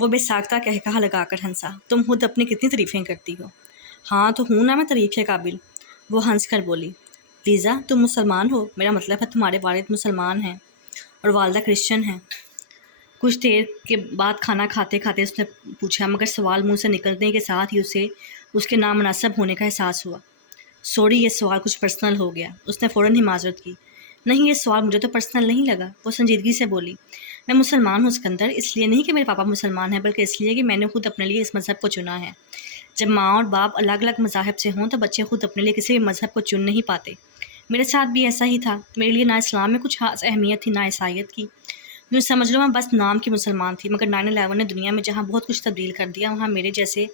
وہ بے ساختہ کہا لگا کر ہنسا۔ تم خود اپنی کتنی تعریفیں کرتی ہو۔ ہاں تو ہوں نا میں تعریف کے قابل، وہ ہنس کر بولی۔ لیزا تم مسلمان ہو؟ میرا مطلب ہے تمہارے والد مسلمان ہیں اور والدہ کرسچن ہیں۔ کچھ دیر کے بعد کھانا کھاتے کھاتے اس نے پوچھا، مگر سوال منہ سے نکلنے کے ساتھ ہی اسے اس کے نامناسب ہونے کا احساس ہوا۔ سوری، یہ سوال کچھ پرسنل ہو گیا۔ اس نے فوراً ہی معذرت کی۔ نہیں، یہ سوال مجھے تو پرسنل نہیں لگا، وہ سنجیدگی سے بولی۔ میں مسلمان ہوں سکندر، اس لیے نہیں کہ میرے پاپا مسلمان ہیں، بلکہ اس لیے کہ میں نے خود اپنے لیے اس مذہب کو چنا ہے۔ جب ماں اور باپ الگ الگ مذاہب سے ہوں تو بچے خود اپنے لیے کسی بھی مذہب کو چن نہیں پاتے۔ میرے ساتھ بھی ایسا ہی تھا۔ میرے لیے نہ اسلام میں کچھ خاص اہمیت تھی، نہ عیسائیت کی۔ یوں سمجھ لو میں بس نام کی مسلمان تھی، مگر 9/11 نے دنیا میں جہاں بہت کچھ تبدیل کر دیا، وہاں میرے جیسے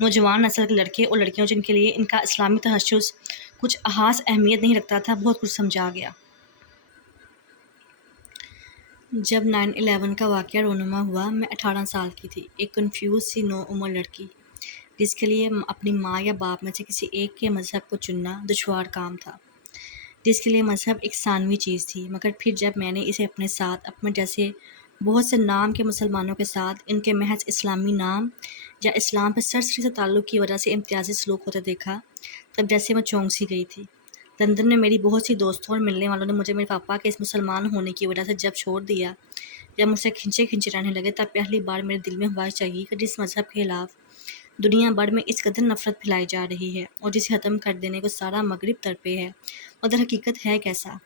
نوجوان نسل کے لڑکے اور لڑکیوں جن کے لیے ان کا اسلامی تحفظ کچھ خاص اہمیت نہیں رکھتا تھا، بہت کچھ سمجھا گیا۔ جب 9/11 کا واقعہ رونما ہوا، میں 18 سال کی تھی، ایک کنفیوز سی نو عمر لڑکی، جس کے لیے اپنی ماں یا باپ میں سے کسی ایک کے مذہب کو چننا دشوار کام تھا، جس کے لیے مذہب ایک ثانوی چیز تھی۔ مگر پھر جب میں نے اسے اپنے ساتھ، اپنے جیسے بہت سے نام کے مسلمانوں کے ساتھ، ان کے محض اسلامی نام یا اسلام پہ سرسری سے تعلق کی وجہ سے امتیازی سلوک ہوتے دیکھا، تب جیسے میں چونک سی گئی تھی۔ لندن میں میری بہت سی دوستوں اور ملنے والوں نے مجھے میرے پاپا کے اس مسلمان ہونے کی وجہ سے جب چھوڑ دیا، جب مجھ سے کھنچے رہنے لگے، تب پہلی بار میرے دل میں خواہش چاہیے کہ جس مذہب کے خلاف دنیا بھر میں اس قدر نفرت پھیلائی جا رہی ہے اور جسے ختم کر دینے کو سارا مغرب تڑپے ہے، اور در حقیقت ہے کیسا۔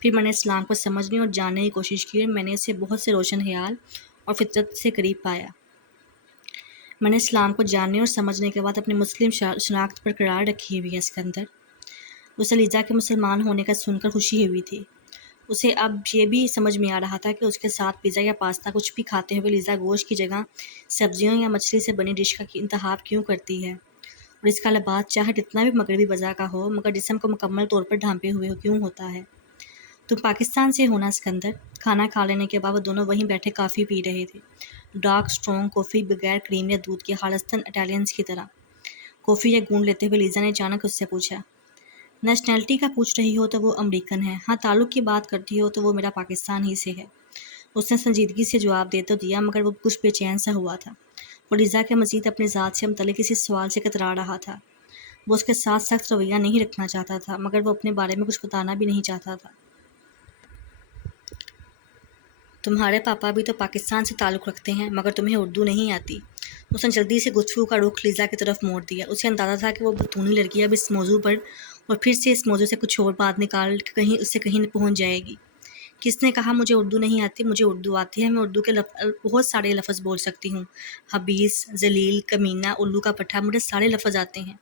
پھر میں نے اسلام کو سمجھنے اور جاننے کی کوشش کی، اور میں نے اسے بہت سے روشن خیال اور فطرت سے قریب پایا۔ میں نے اسلام کو جاننے اور سمجھنے کے بعد اپنی مسلم شناخت برقرار رکھی ہوئی ہے سکندر۔ اسے لیزا کے مسلمان ہونے کا سن کر خوشی ہوئی تھی۔ اسے اب یہ بھی سمجھ میں آ رہا تھا کہ اس کے ساتھ پیزا یا پاستا کچھ بھی کھاتے ہوئے لیزا گوشت کی جگہ سبزیوں یا مچھلی سے بنی ڈش کا انتخاب کیوں کرتی ہے، اور اس کا لباس چاہے جتنا بھی مغربی وضع کا ہو، مگر جسم کو مکمل طور پر ڈھانپے ہوئے کیوں ہوتا ہے۔ تم پاکستان سے ہونا سکندر؟ کھانا کھا لینے کے بعد وہ دونوں وہیں بیٹھے کافی پی رہے تھے، ڈارک اسٹرانگ کافی، بغیر کریم یا دودھ کے، خالصتاً اٹالینز کی طرح۔ کافی یا گونڈ لیتے ہوئے لیزا نے اچانک اس سے پوچھا، نیشنلٹی کا پوچھ رہی ہو تو وہ امریکن ہے، ہاں تعلق کی بات کرتی ہو تو وہ میرا پاکستان ہی سے ہے۔ اس نے سنجیدگی سے جواب دے تو دیا، مگر وہ کچھ بے چین سا ہوا تھا۔ وہ لیزا کے مزید اپنی ذات سے متعلق کسی سوال سے کترا رہا تھا۔ وہ اس کے ساتھ سخت رویہ نہیں رکھنا چاہتا تھا، مگر وہ اپنے بارے میں کچھ بتانا بھی نہیں چاہتا تھا۔ تمہارے پاپا بھی تو پاکستان سے تعلق رکھتے ہیں، مگر تمہیں اردو نہیں آتی۔ اس نے جلدی سے گفتگو کا رخ لیزا کی طرف موڑ دیا۔ اسے اندازہ تھا کہ وہ بطونی لڑکی اب اس موضوع پر اور پھر سے اس موضوع سے کچھ اور بات نکال کہیں اس سے کہیں پہنچ جائے گی۔ کس نے کہا مجھے اردو نہیں آتی؟ مجھے اردو آتی ہے، میں اردو کے بہت سارے لفظ بول سکتی ہوں، حبیث، ذلیل، کمینہ، الو کا پٹھا، مجھے سارے لفظ آتے ہیں۔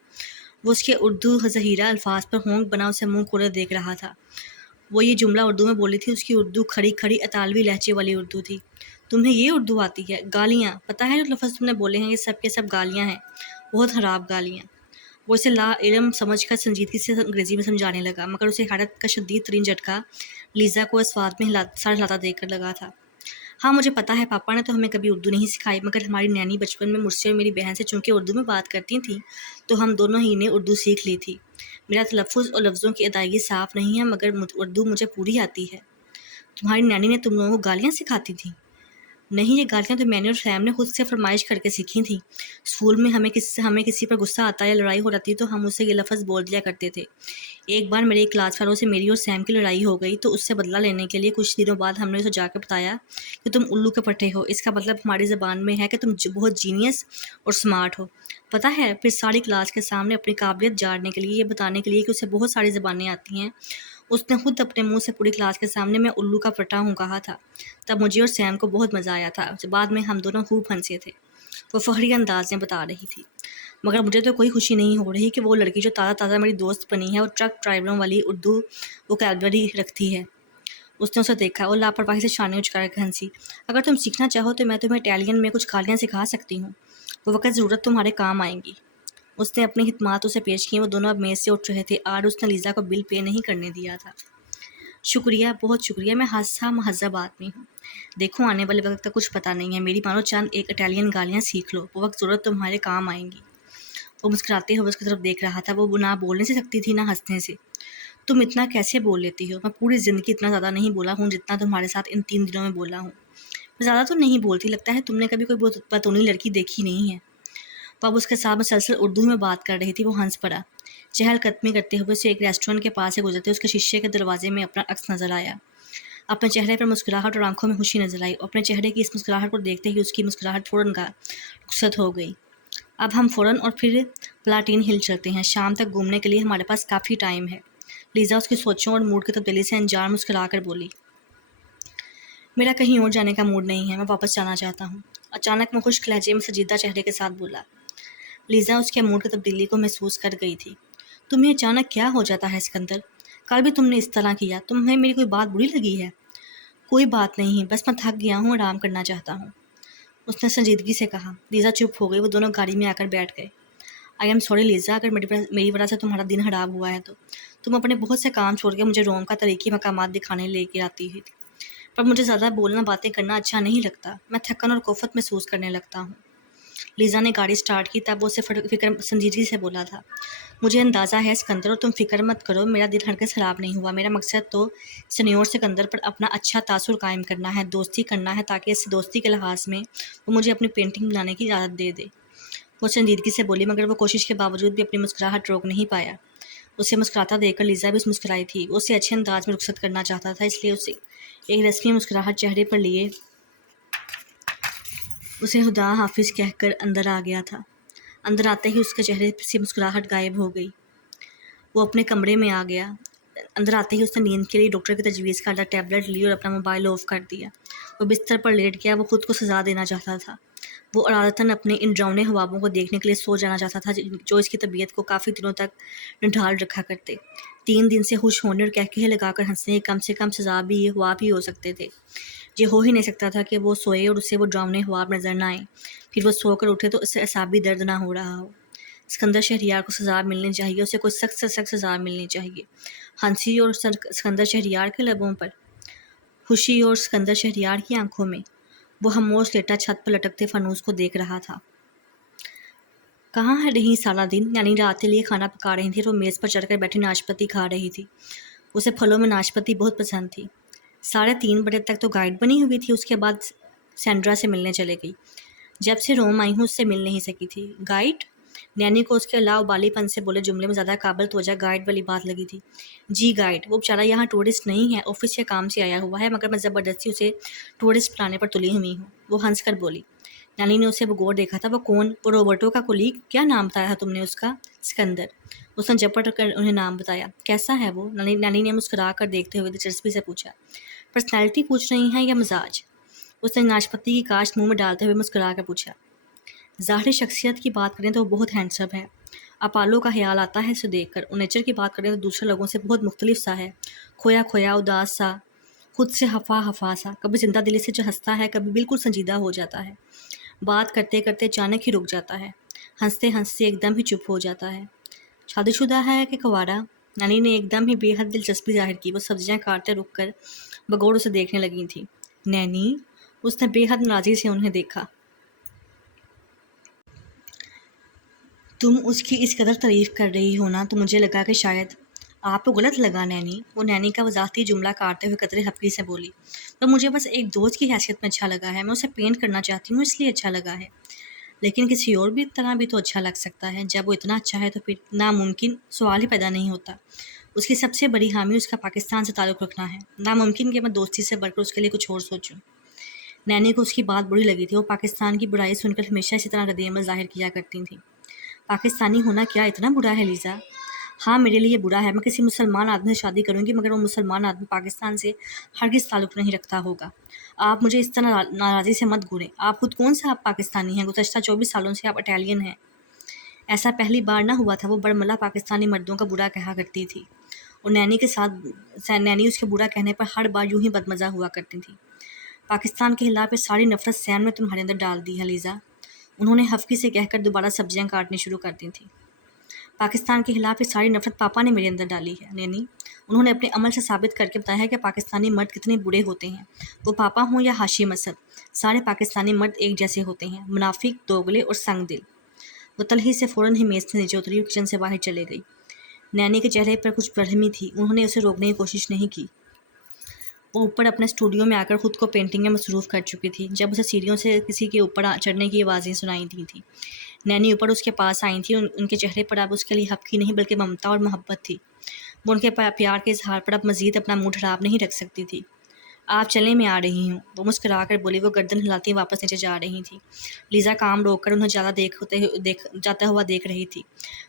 وہ اس کے اردو ذخیرہ الفاظ پر ہونک بنا اسے منہ کھولے دیکھ رہا تھا۔ وہ یہ جملہ اردو میں بولی تھی، اس کی اردو کھڑی کھڑی اطالوی لہجے والی اردو تھی۔ تمہیں یہ اردو آتی ہے؟ گالیاں، پتہ ہے جو لفظ تم نے بولے ہیں یہ سب کے سب گالیاں ہیں، بہت خراب گالیاں۔ وہ اسے لا علم سمجھ کر سنجیدگی سے انگریزی میں سمجھانے لگا، مگر اسے حیرت کا شدید ترین جھٹکا لیزا کو اس بات میں سر ہلاتا دیکھ کر لگا تھا۔ ہاں مجھے پتا ہے، پاپا نے تو ہمیں کبھی اردو نہیں سکھائی، مگر ہماری نینی بچپن میں مجھ سے اور میری بہن سے چونکہ اردو میں بات کرتی تھیں تو ہم دونوں ہی نے اردو سیکھ لی تھی۔ میرا تلفظ اور لفظوں کی ادائیگی صاف نہیں ہے، مگر اردو مجھے پوری آتی ہے۔ تمہاری نانی نے تم لوگوں کو گالیاں سکھاتی تھیں؟ نہیں، یہ گالیاں تو میں نے اور سیم نے خود سے فرمائش کر کے سیکھی تھیں۔ اسکول میں ہمیں کسی پر غصہ آتا یا لڑائی ہو جاتی تو ہم اس سے یہ لفظ بول دیا کرتے تھے۔ ایک بار میرے کلاس فیلو سے میری اور سیم کی لڑائی ہو گئی تو اس سے بدلہ لینے کے لیے کچھ دنوں بعد ہم نے اسے جا کے بتایا کہ تم الو کے پٹھے ہو، اس کا مطلب ہماری زبان میں ہے کہ تم بہت جینیس اور سمارٹ ہو۔ پتہ ہے، پھر ساری کلاس کے سامنے اپنی قابلیت جاننے کے لیے، یہ بتانے کے لیے کہ اسے بہت ساری زبانیں آتی ہیں، اس نے خود اپنے منہ سے پوری کلاس کے سامنے میں الو کا پٹا ہوں کہا تھا۔ تب مجھے اور سیم کو بہت مزہ آیا تھا، بعد میں ہم دونوں خوب ہنسے تھے، وہ فخری انداز میں بتا رہی تھی۔ مگر مجھے تو کوئی خوشی نہیں ہو رہی کہ وہ لڑکی جو تازہ میری دوست بنی ہے اور ٹرک ڈرائیوروں والی اردو ووکیبلری رکھتی ہے۔ اس نے اسے دیکھا اور لاپرواہی سے شانے اچکا کر ہنسی۔ اگر تم سیکھنا چاہو تو میں تمہیں اٹالین میں کچھ گالیاں سکھا سکتی ہوں، وہ وقت ضرورت تمہارے کام آئیں گی۔ اس نے اپنی خدمات اسے پیش کی، وہ دونوں اب میز سے اٹھ رہے تھے، آج اس نے لیزا کو بل پے نہیں کرنے دیا تھا۔ شکریہ، بہت شکریہ، میں حادثہ مہذب آدمی ہوں۔ دیکھو آنے والے وقت کا کچھ پتہ نہیں ہے، میری مانو چند ایک اٹالین گالیاں سیکھ لو، وہ وقت ضرورت تمہارے کام آئیں گی۔ وہ مسکراتے ہوئے اس کی طرف دیکھ رہا تھا، وہ نہ بولنے سے سکتی تھی نہ ہنسنے سے۔ تم اتنا کیسے بول لیتی ہو؟ میں پوری زندگی اتنا زیادہ نہیں بولا ہوں جتنا تمہارے ساتھ ان 3 دنوں میں بولا ہوں۔ زیادہ تو نہیں بولتی، لگتا ہے تم نے کبھی کوئی بطونی لڑکی دیکھی نہیں ہے۔ وہ اب اس کے ساتھ مسلسل اردو میں بات کر رہی تھی۔ وہ ہنس پڑا۔ چہل قدمی کرتے ہوئے اسے ایک ریسٹورینٹ کے پاس سے گزرتے اس کے شیشے کے دروازے میں اپنا عکس نظر آیا۔ اپنے چہرے پر مسکراہٹ اور آنکھوں میں خوشی نظر آئی۔ اپنے چہرے کی اس مسکراہٹ کو دیکھتے ہی اس کی مسکراہٹ فوراً رخصت ہو گئی۔ اب ہم فوراً اور پھر پلاٹین ہل چلتے ہیں۔ شام تک گھومنے کے لیے ہمارے پاس کافی ٹائم ہے۔ لیزا اس کی سوچوں اور موڈ کی تبدیلی سے انجان مسکرا کر بولی۔ میرا کہیں اور جانے کا موڈ نہیں ہے، میں واپس جانا چاہتا ہوں، اچانک میں خشک لہجے میں سنجیدہ چہرے کے ساتھ بولا۔ لیزا اس کے موڈ کی تبدیلی کو محسوس کر گئی تھی۔ تمہیں اچانک کیا ہو جاتا ہے اسکندر؟ کل بھی تم نے اس طرح کیا، تمہیں میری کوئی بات بری لگی ہے؟ کوئی بات نہیں، بس میں تھک گیا ہوں، آرام کرنا چاہتا ہوں، اس نے سنجیدگی سے کہا۔ لیزا چپ ہو گئی۔ وہ دونوں گاڑی میں آ کر بیٹھ گئے۔ آئی ایم سوری لیزا، اگر میری وجہ سے تمہارا دن خراب ہوا ہے تو تم اپنے بہت سے کام چھوڑ کے مجھے روم کا تاریخی مقامات دکھانے لے کے آتی ہوئی تھی، پر مجھے زیادہ بولنا باتیں کرنا اچھا نہیں لگتا، میں تھکن اور کوفت محسوس کرنے لگتا ہوں۔ لیزا نے گاڑی سٹارٹ کی تب وہ اسے سنجیدگی سے بولا تھا۔ مجھے اندازہ ہے اسکندر، اور تم فکر مت کرو، میرا دل ہرگز خراب نہیں ہوا۔ میرا مقصد تو سینیور سکندر پر اپنا اچھا تاثر قائم کرنا ہے، دوستی کرنا ہے، تاکہ اس دوستی کے لحاظ میں وہ مجھے اپنی پینٹنگ بنانے کی اجازت دے دے۔ وہ سنجیدگی سے بولی، مگر وہ کوشش کے باوجود بھی اپنی مسکراہٹ روک نہیں پایا۔ اسے مسکراتا دیکھ کر لیزا بھی مسکرائی تھی۔ وہ اسے اچھے انداز میں رخصت کرنا چاہتا تھا، اس لیے اسے ایک رسمی مسکراہٹ چہرے پر لیے اسے خدا حافظ کہہ کر اندر آ گیا تھا۔ اندر آتے ہی اس کے چہرے سے مسکراہٹ غائب ہو گئی۔ وہ اپنے کمرے میں آ گیا۔ اندر آتے ہی اس نے نیند کے لیے ڈاکٹر کی تجویز کردہ ٹیبلٹ لی اور اپنا موبائل آف کر دیا۔ وہ بستر پر لیٹ گیا۔ وہ خود کو سزا دینا چاہتا تھا۔ وہ ارادتاً اپنے ان ڈراؤنے خوابوں کو دیکھنے کے لیے سو جانا چاہتا تھا جو اس کی طبیعت کو کافی دنوں تک نڈھال رکھا کرتے۔ 3 دن سے خوش ہونے اور کہکہے لگا کر ہنسنے کی کم سے کم سزا بھی یہ خواب ہی ہو سکتے تھے۔ یہ ہو ہی نہیں سکتا تھا کہ وہ سوئے اور اسے وہ ڈراؤنے خواب نظر نہ آئیں، پھر وہ سو کر اٹھے تو اسے اعصابی درد نہ ہو رہا ہو۔ اسکندر شہریار کو سزا ملنی چاہیے، اسے کوئی سخت سے سخت سزا ملنی چاہیے۔ ہنسی اور اسکندر شہریار کے لبوں پر خوشی اور اسکندر شہریار کی آنکھوں میں وہ خاموش لیٹا چھت پر لٹکتے فانوس کو دیکھ رہا تھا۔ کہاں ہے رہی سارا دن؟ یعنی رات کے لیے کھانا پکا رہی تھی اور وہ میز پر چڑھ کر بیٹھی ناشپتی کھا رہی تھی۔ اسے پھلوں میں ناشپتی بہت پسند تھی۔ 3:30 بجے تک تو گائیڈ بنی ہوئی تھی، اس کے بعد سینڈرا سے ملنے چلے گئی۔ جب سے روم آئی ہوں اس سے مل نہیں سکی تھی۔ گائیڈ؟ نینی کو اس کے لا ابالی پن سے بولے جملے میں زیادہ قابل توجہ گائیڈ والی بات لگی تھی۔ جی گائیڈ، وہ بیچارہ یہاں ٹورسٹ نہیں ہے، آفس کے کام سے آیا ہوا ہے، مگر میں زبردستی اسے ٹورسٹ بنانے پر تلی ہوئی ہوں، وہ ہنس کر بولی۔ نانی نے اسے بغور دیکھا تھا۔ وہ کون؟ وہ روبرٹو کا کولیگ؟ کیا نام بتایا تھا تم نے اس کا؟ اسکندر۔ اس نے جھپٹ کر انہیں نام بتایا۔ کیسا ہے وہ؟ نانی نے مسکرا کر دیکھتے ہوئے دلچسپی سے پوچھا۔ پرسنالٹی پوچھ رہی ہیں یا مزاج؟ اس نے ناشپتی کی کاشت منہ میں ڈالتے ہوئے مسکرا کر پوچھا۔ ظاہری شخصیت کی بات کریں تو وہ بہت ہینڈسم ہے، اپالو کا خیال آتا ہے اسے دیکھ کر۔ اور نیچر کی بات کریں تو دوسرے لوگوں سے بہت مختلف سا ہے، کھویا کھویا، اداس سا، خود سے ہفا سا، کبھی زندہ دلی سے جو ہنستا ہے، کبھی بالکل سنجیدہ ہو جاتا ہے، بات کرتے کرتے اچانک ہی رک جاتا ہے، ہنستے ہنستے ایک دم ہی چپ ہو جاتا ہے۔ شادی شدہ ہے کہ کنوارا؟ نانی نے ایک دم ہی بے حد دلچسپی ظاہر کی۔ وہ سبزیاں کاٹتے رک کر بغور اسے دیکھنے لگی تھی۔ نینی؟ اس نے بے حد ناراضی سے انہیں دیکھا۔ تم اس کی اس قدر تعریف کر رہی ہو نا، تو مجھے لگا کہ شاید آپ کو غلط لگا نینی۔ وہ نینی کا وضاحتی جملہ کاٹتے ہوئے قطرے ہفکی سے بولی۔ تو مجھے بس ایک دوست کی حیثیت میں اچھا لگا ہے، میں اسے پینٹ کرنا چاہتی ہوں اس لیے اچھا لگا ہے، لیکن کسی اور بھی طرح بھی تو اچھا لگ سکتا ہے۔ جب وہ اتنا اچھا ہے تو پھر ناممکن سوال ہی پیدا نہیں ہوتا۔ اس کی سب سے بڑی حامی اس کا پاکستان سے تعلق رکھنا ہے، ناممکن کہ میں دوستی سے بڑھ کر اس کے لیے کچھ اور سوچوں۔ نینی کو اس کی بات بری لگی تھی۔ وہ پاکستان کی برائی سن کر ہمیشہ اسی طرح رد عمل ظاہر کیا کرتی تھیں۔ پاکستانی ہونا کیا اتنا برا ہے لیزا؟ ہاں میرے لیے برا ہے، میں کسی مسلمان آدمی سے شادی کروں گی، مگر وہ مسلمان آدمی پاکستان سے ہرگز تعلق نہیں رکھتا ہوگا۔ آپ مجھے اس طرح ناراضی سے مت گھوریں۔ آپ خود کون سا آپ پاکستانی ہیں؟ گزشتہ 24 سالوں سے آپ اٹیلین ہیں۔ ایسا پہلی بار نہ ہوا تھا۔ وہ برملا پاکستانی مردوں کا برا کہا کرتی تھی، اور نینی اس کے برا کہنے پر ہر بار یوں ہی بدمزہ ہوا کرتی تھی۔ پاکستان کے خلاف یہ ساری نفرت سین میں تمہارے اندر ڈال دی ہے لیزا، انہوں نے ہفکی سے کہہ کر دوبارہ سبزیاں کاٹنی شروع کر دی تھیں۔ پاکستان کے خلاف یہ ساری نفرت پاپا نے میرے اندر ڈالی ہے نینی، انہوں نے اپنے عمل سے ثابت کر کے بتایا ہے کہ پاکستانی مرد کتنے برے ہوتے ہیں، وہ پاپا ہوں یا حاشی مسد، سارے پاکستانی مرد ایک جیسے ہوتے ہیں، منافق، دوگلے اور سنگ دل۔ وہ تلخی سے فوراً ہی میز سے نیچے اتری اور کچن سے باہر چلے گئی۔ نینی کے چہرے پر کچھ برہمی تھی، انہوں نے اسے روکنے کی کوشش نہیں کی۔ وہ اوپر اپنے اسٹوڈیو میں آ کر خود کو پینٹنگ میں مصروف کر چکی تھی جب اسے سیڑھیوں سے کسی کے اوپر چڑھنے کی آوازیں سنائی دی تھیں۔ نینی اوپر اس کے پاس آئی تھی، ان کے چہرے پر اب اس کے لیے حق ہی نہیں بلکہ ممتا اور محبت تھی۔ وہ ان کے پیار کے اظہار پر اب مزید اپنا منہ ٹھڑاب نہیں رکھ سکتی تھی۔ آپ چلیں، میں آ رہی ہوں، وہ مسکرا کر بولی۔ وہ گردن ہلاتی واپس نیچے جا رہی تھی۔ لیزا کام روک کر انہیں جاتا ہوا دیکھ رہی تھی۔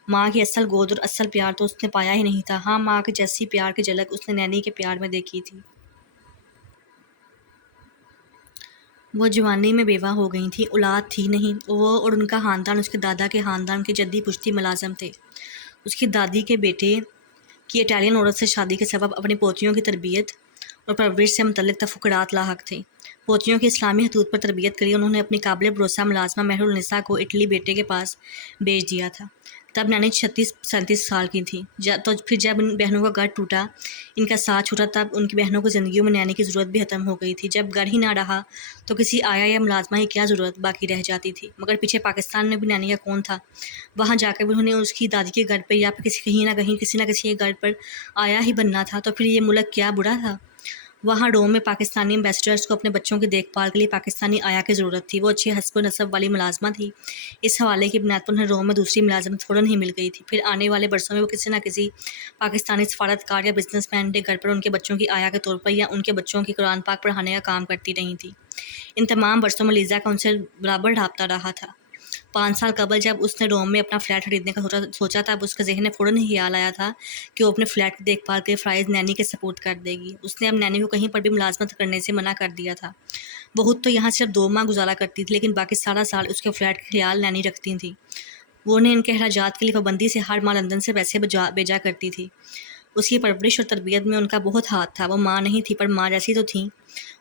ماں کی اصل گود اور اصل پیار تو اس نے پایا ہی نہیں تھا۔ ہاں، ماں کے جیسی پیار کی جھلک اس نے نینی کے پیار میں دیکھی تھی۔ وہ جوانی میں بیوہ ہو گئی تھی، اولاد تھی نہیں۔ وہ اور ان کا خاندان اس کے دادا کے خاندان کے جدی پشتی ملازم تھے۔ اس کی دادی کے بیٹے کی اٹالین عورت سے شادی کے سبب اپنی پوتیوں کی تربیت اور پرورش سے متعلق تفکرات لاحق تھے۔ پوتیوں کی اسلامی حدود پر تربیت کے لیے انہوں نے اپنی قابل بھروسہ ملازمہ مہر النساء کو اٹلی بیٹے کے پاس بھیج دیا تھا۔ تب نانی 36-37 سال کی تھی۔ تو پھر جب ان بہنوں کا گھر ٹوٹا، ان کا ساتھ چھوٹا، تب ان کی بہنوں کی زندگیوں میں نانی کی ضرورت بھی ختم ہو گئی تھی۔ جب گھر ہی نہ رہا تو کسی آیا یا ملازمہ کی کیا ضرورت باقی رہ جاتی تھی؟ مگر پیچھے پاکستان میں بھی نانی کا کون تھا؟ وہاں جا کر بھی انہوں نے اس کی دادی کے گھر پر یا پھر کہیں نہ کہیں کسی نہ کسی کے گھر پر آیا ہی بننا تھا۔ تو پھر یہ ملک کیا برا تھا؟ وہاں روم میں پاکستانی ایمبیسڈرز کو اپنے بچوں کی دیکھ بھال کے لیے پاکستانی آیا کی ضرورت تھی۔ وہ اچھے حسب و نسب والی ملازمہ تھی۔ اس حوالے کی بنیاد پر انہیں روم میں دوسری ملازمت فوراً ہی مل گئی تھی۔ پھر آنے والے برسوں میں وہ کسی نہ کسی پاکستانی سفارتکار یا بزنس مین کے گھر پر ان کے بچوں کی آیا کے طور پر یا ان کے بچوں کی قرآن پاک پڑھانے کا کام کرتی رہی تھی۔ ان تمام برسوں میں لیزا کا ان سے برابر رابطہ رہا تھا۔ 5 سال قبل جب اس نے روم میں اپنا فلیٹ خریدنے کا سوچا تھا، اب اس کے ذہن میں فوراً ہی خیال آیا تھا کہ وہ اپنے فلیٹ کی دیکھ بھال کے فرائض نینی کے سپورٹ کر دے گی۔ اس نے اب نینی کو کہیں پر بھی ملازمت کرنے سے منع کر دیا تھا۔ وہ خود تو یہاں صرف 2 ماہ گزارا کرتی تھی، لیکن باقی سارا سال اس کے فلیٹ کا خیال نینی رکھتی تھی۔ وہ انہیں ان کے اخراجات کے لیے پابندی سے ہر ماہ لندن سے پیسے بھیجا کرتی تھی۔ اس کی پرورش اور تربیت میں ان کا بہت ہاتھ تھا۔ وہ ماں نہیں تھی پر ماں جیسی تو تھیں۔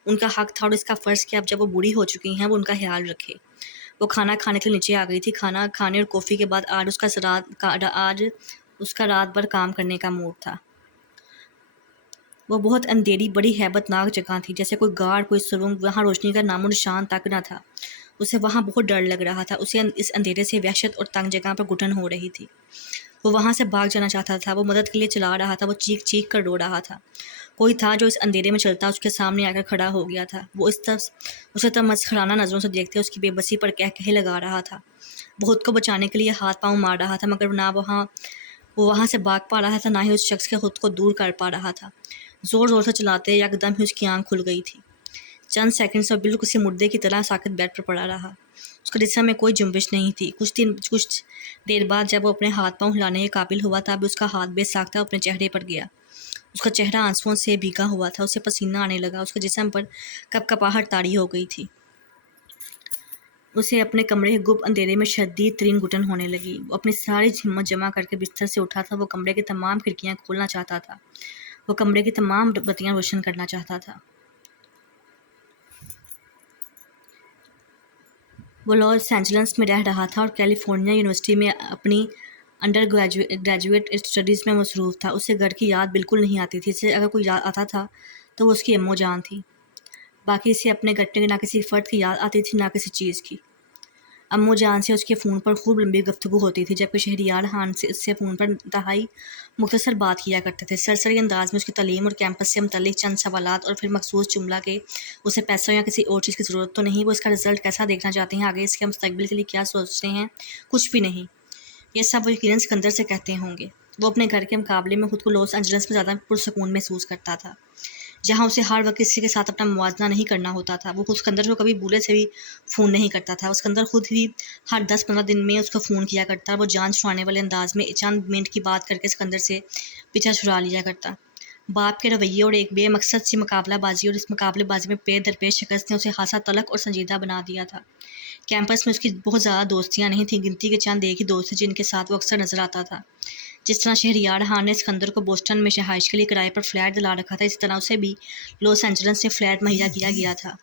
ان کا حق تھا اور اس کا فرض کہ اب جب وہ بوڑھی ہو چکی ہیں وہ ان کا خیال رکھے۔ وہ کھانا کھانے کے لیے نیچے آ گئی تھی۔ کھانا کھانے اور کافی کے بعد آج اس کا رات بھر کام کرنے کا موڈ تھا۔ وہ بہت اندھیری، بڑی ہیبت ناک جگہ تھی، جیسے کوئی غار، کوئی سرنگ۔ وہاں روشنی کا نام و نشان تک نہ تھا۔ اسے وہاں بہت ڈر لگ رہا تھا۔ اسے اس اندھیرے سے وحشت اور تنگ جگہ پر گھٹن ہو رہی تھی۔ وہ وہاں سے بھاگ جانا چاہتا تھا۔ وہ مدد کے لیے چلا رہا تھا۔ وہ چیخ چیخ کر رو رہا تھا۔ کوئی تھا جو اس اندھیرے میں چلتا اس کے سامنے آ کر کھڑا ہو گیا تھا۔ وہ اسے تمسخرانہ نظروں سے دیکھتے اس کی بے بسی پر کہے لگا رہا تھا۔ وہ خود کو بچانے کے لیے ہاتھ پاؤں مار رہا تھا، مگر نہ وہ وہاں سے بھاگ پا رہا تھا، نہ ہی اس شخص کے خود کو دور کر پا رہا تھا۔ زور زور سے چلاتے یکدم ہی اس کی آنکھ کھل گئی تھی۔ چند سیکنڈ سے بالکل کسی مردے کی طرح ساکت بیڈ پر پڑا رہا۔ اس کے جسم میں کوئی جنبش نہیں تھی۔ کچھ دیر بعد جب وہ اپنے ہاتھ پاؤں ہلانے کے قابل ہوا تب اس کا ہاتھ بے ساختہ اپنے چہرے پر گیا۔ اس کا چہرہ آنسوؤں سے بھیگا ہوا تھا۔ اسے پسینہ آنے لگا۔ اس کے جسم پر کپکپاہٹ طاری ہو گئی تھی۔ اسے اپنے کمرے کے گپ اندھیرے میں شدید ترین گھٹن ہونے لگی۔ وہ اپنی ساری ہمت جمع کر کے بستر سے اٹھا تھا۔ وہ کمرے کی تمام کھڑکیاں کھولنا چاہتا تھا۔ وہ کمرے کی تمام بتیاں روشن کرنا چاہتا تھا۔ وہ لاس اینجلس میں رہ رہا تھا اور کیلیفورنیا یونیورسٹی میں اپنی انڈر گریجویٹ اسٹڈیز میں مصروف تھا۔ اسے گھر کی یاد بالکل نہیں آتی تھی۔ اسے اگر کوئی یاد آتا تھا تو وہ اس کی امّو جان تھی۔ باقی اسے اپنے گھر کے نہ کسی فرد کی یاد آتی تھی، نہ کسی چیز کی۔ امّو جان سے اس کے فون پر خوب لمبی گفتگو ہوتی تھی، جبکہ شہریار خان سے اس سے فون پر انتہائی مختصر بات کیا کرتے تھے۔ سرسری انداز میں اس کی تعلیم اور کیمپس سے متعلق چند سوالات اور پھر مخصوص جملہ کہ اسے پیسوں یا کسی اور چیز کی ضرورت تو نہیں، وہ اس کا رزلٹ کیسا دیکھنا چاہتے ہیں، آگے اس کے مستقبل کے لیے کیا سوچتے ہیں، کچھ بھی نہیں۔ یہ سب وہ یقیناً سکندر سے کہتے ہوں گے۔ وہ اپنے گھر کے مقابلے میں خود کو لاس اینجلس میں زیادہ پرسکون محسوس کرتا تھا، جہاں اسے ہر وقت کسی کے ساتھ اپنا موازنہ نہیں کرنا ہوتا تھا۔ وہ سکندر کو کبھی بولے سے بھی فون نہیں کرتا تھا۔ سکندر خود بھی ہر 10-15 دن میں اس کو فون کیا کرتا۔ وہ جان چھڑانے والے انداز میں چند منٹ کی بات کر کے سکندر سے پیچھا چھڑا لیا کرتا۔ باپ کے رویے اور ایک بے مقصد سی مقابلہ بازی اور اس مقابلے بازی میں پے درپیش شکست نے اسے خاصا تلخ اور سنجیدہ بنا دیا تھا۔ کیمپس میں اس کی بہت زیادہ دوستیاں نہیں تھیں، گنتی کے چند ایک ہی دوست تھے جن کے ساتھ وہ اکثر نظر آتا تھا۔ جس طرح شہریار خان نے سکندر کو بوسٹن میں رہائش کے لیے کرائے پر فلیٹ دلا رکھا تھا، اسی طرح اسے بھی لاس اینجلس سے فلیٹ مہیا کیا گیا تھا۔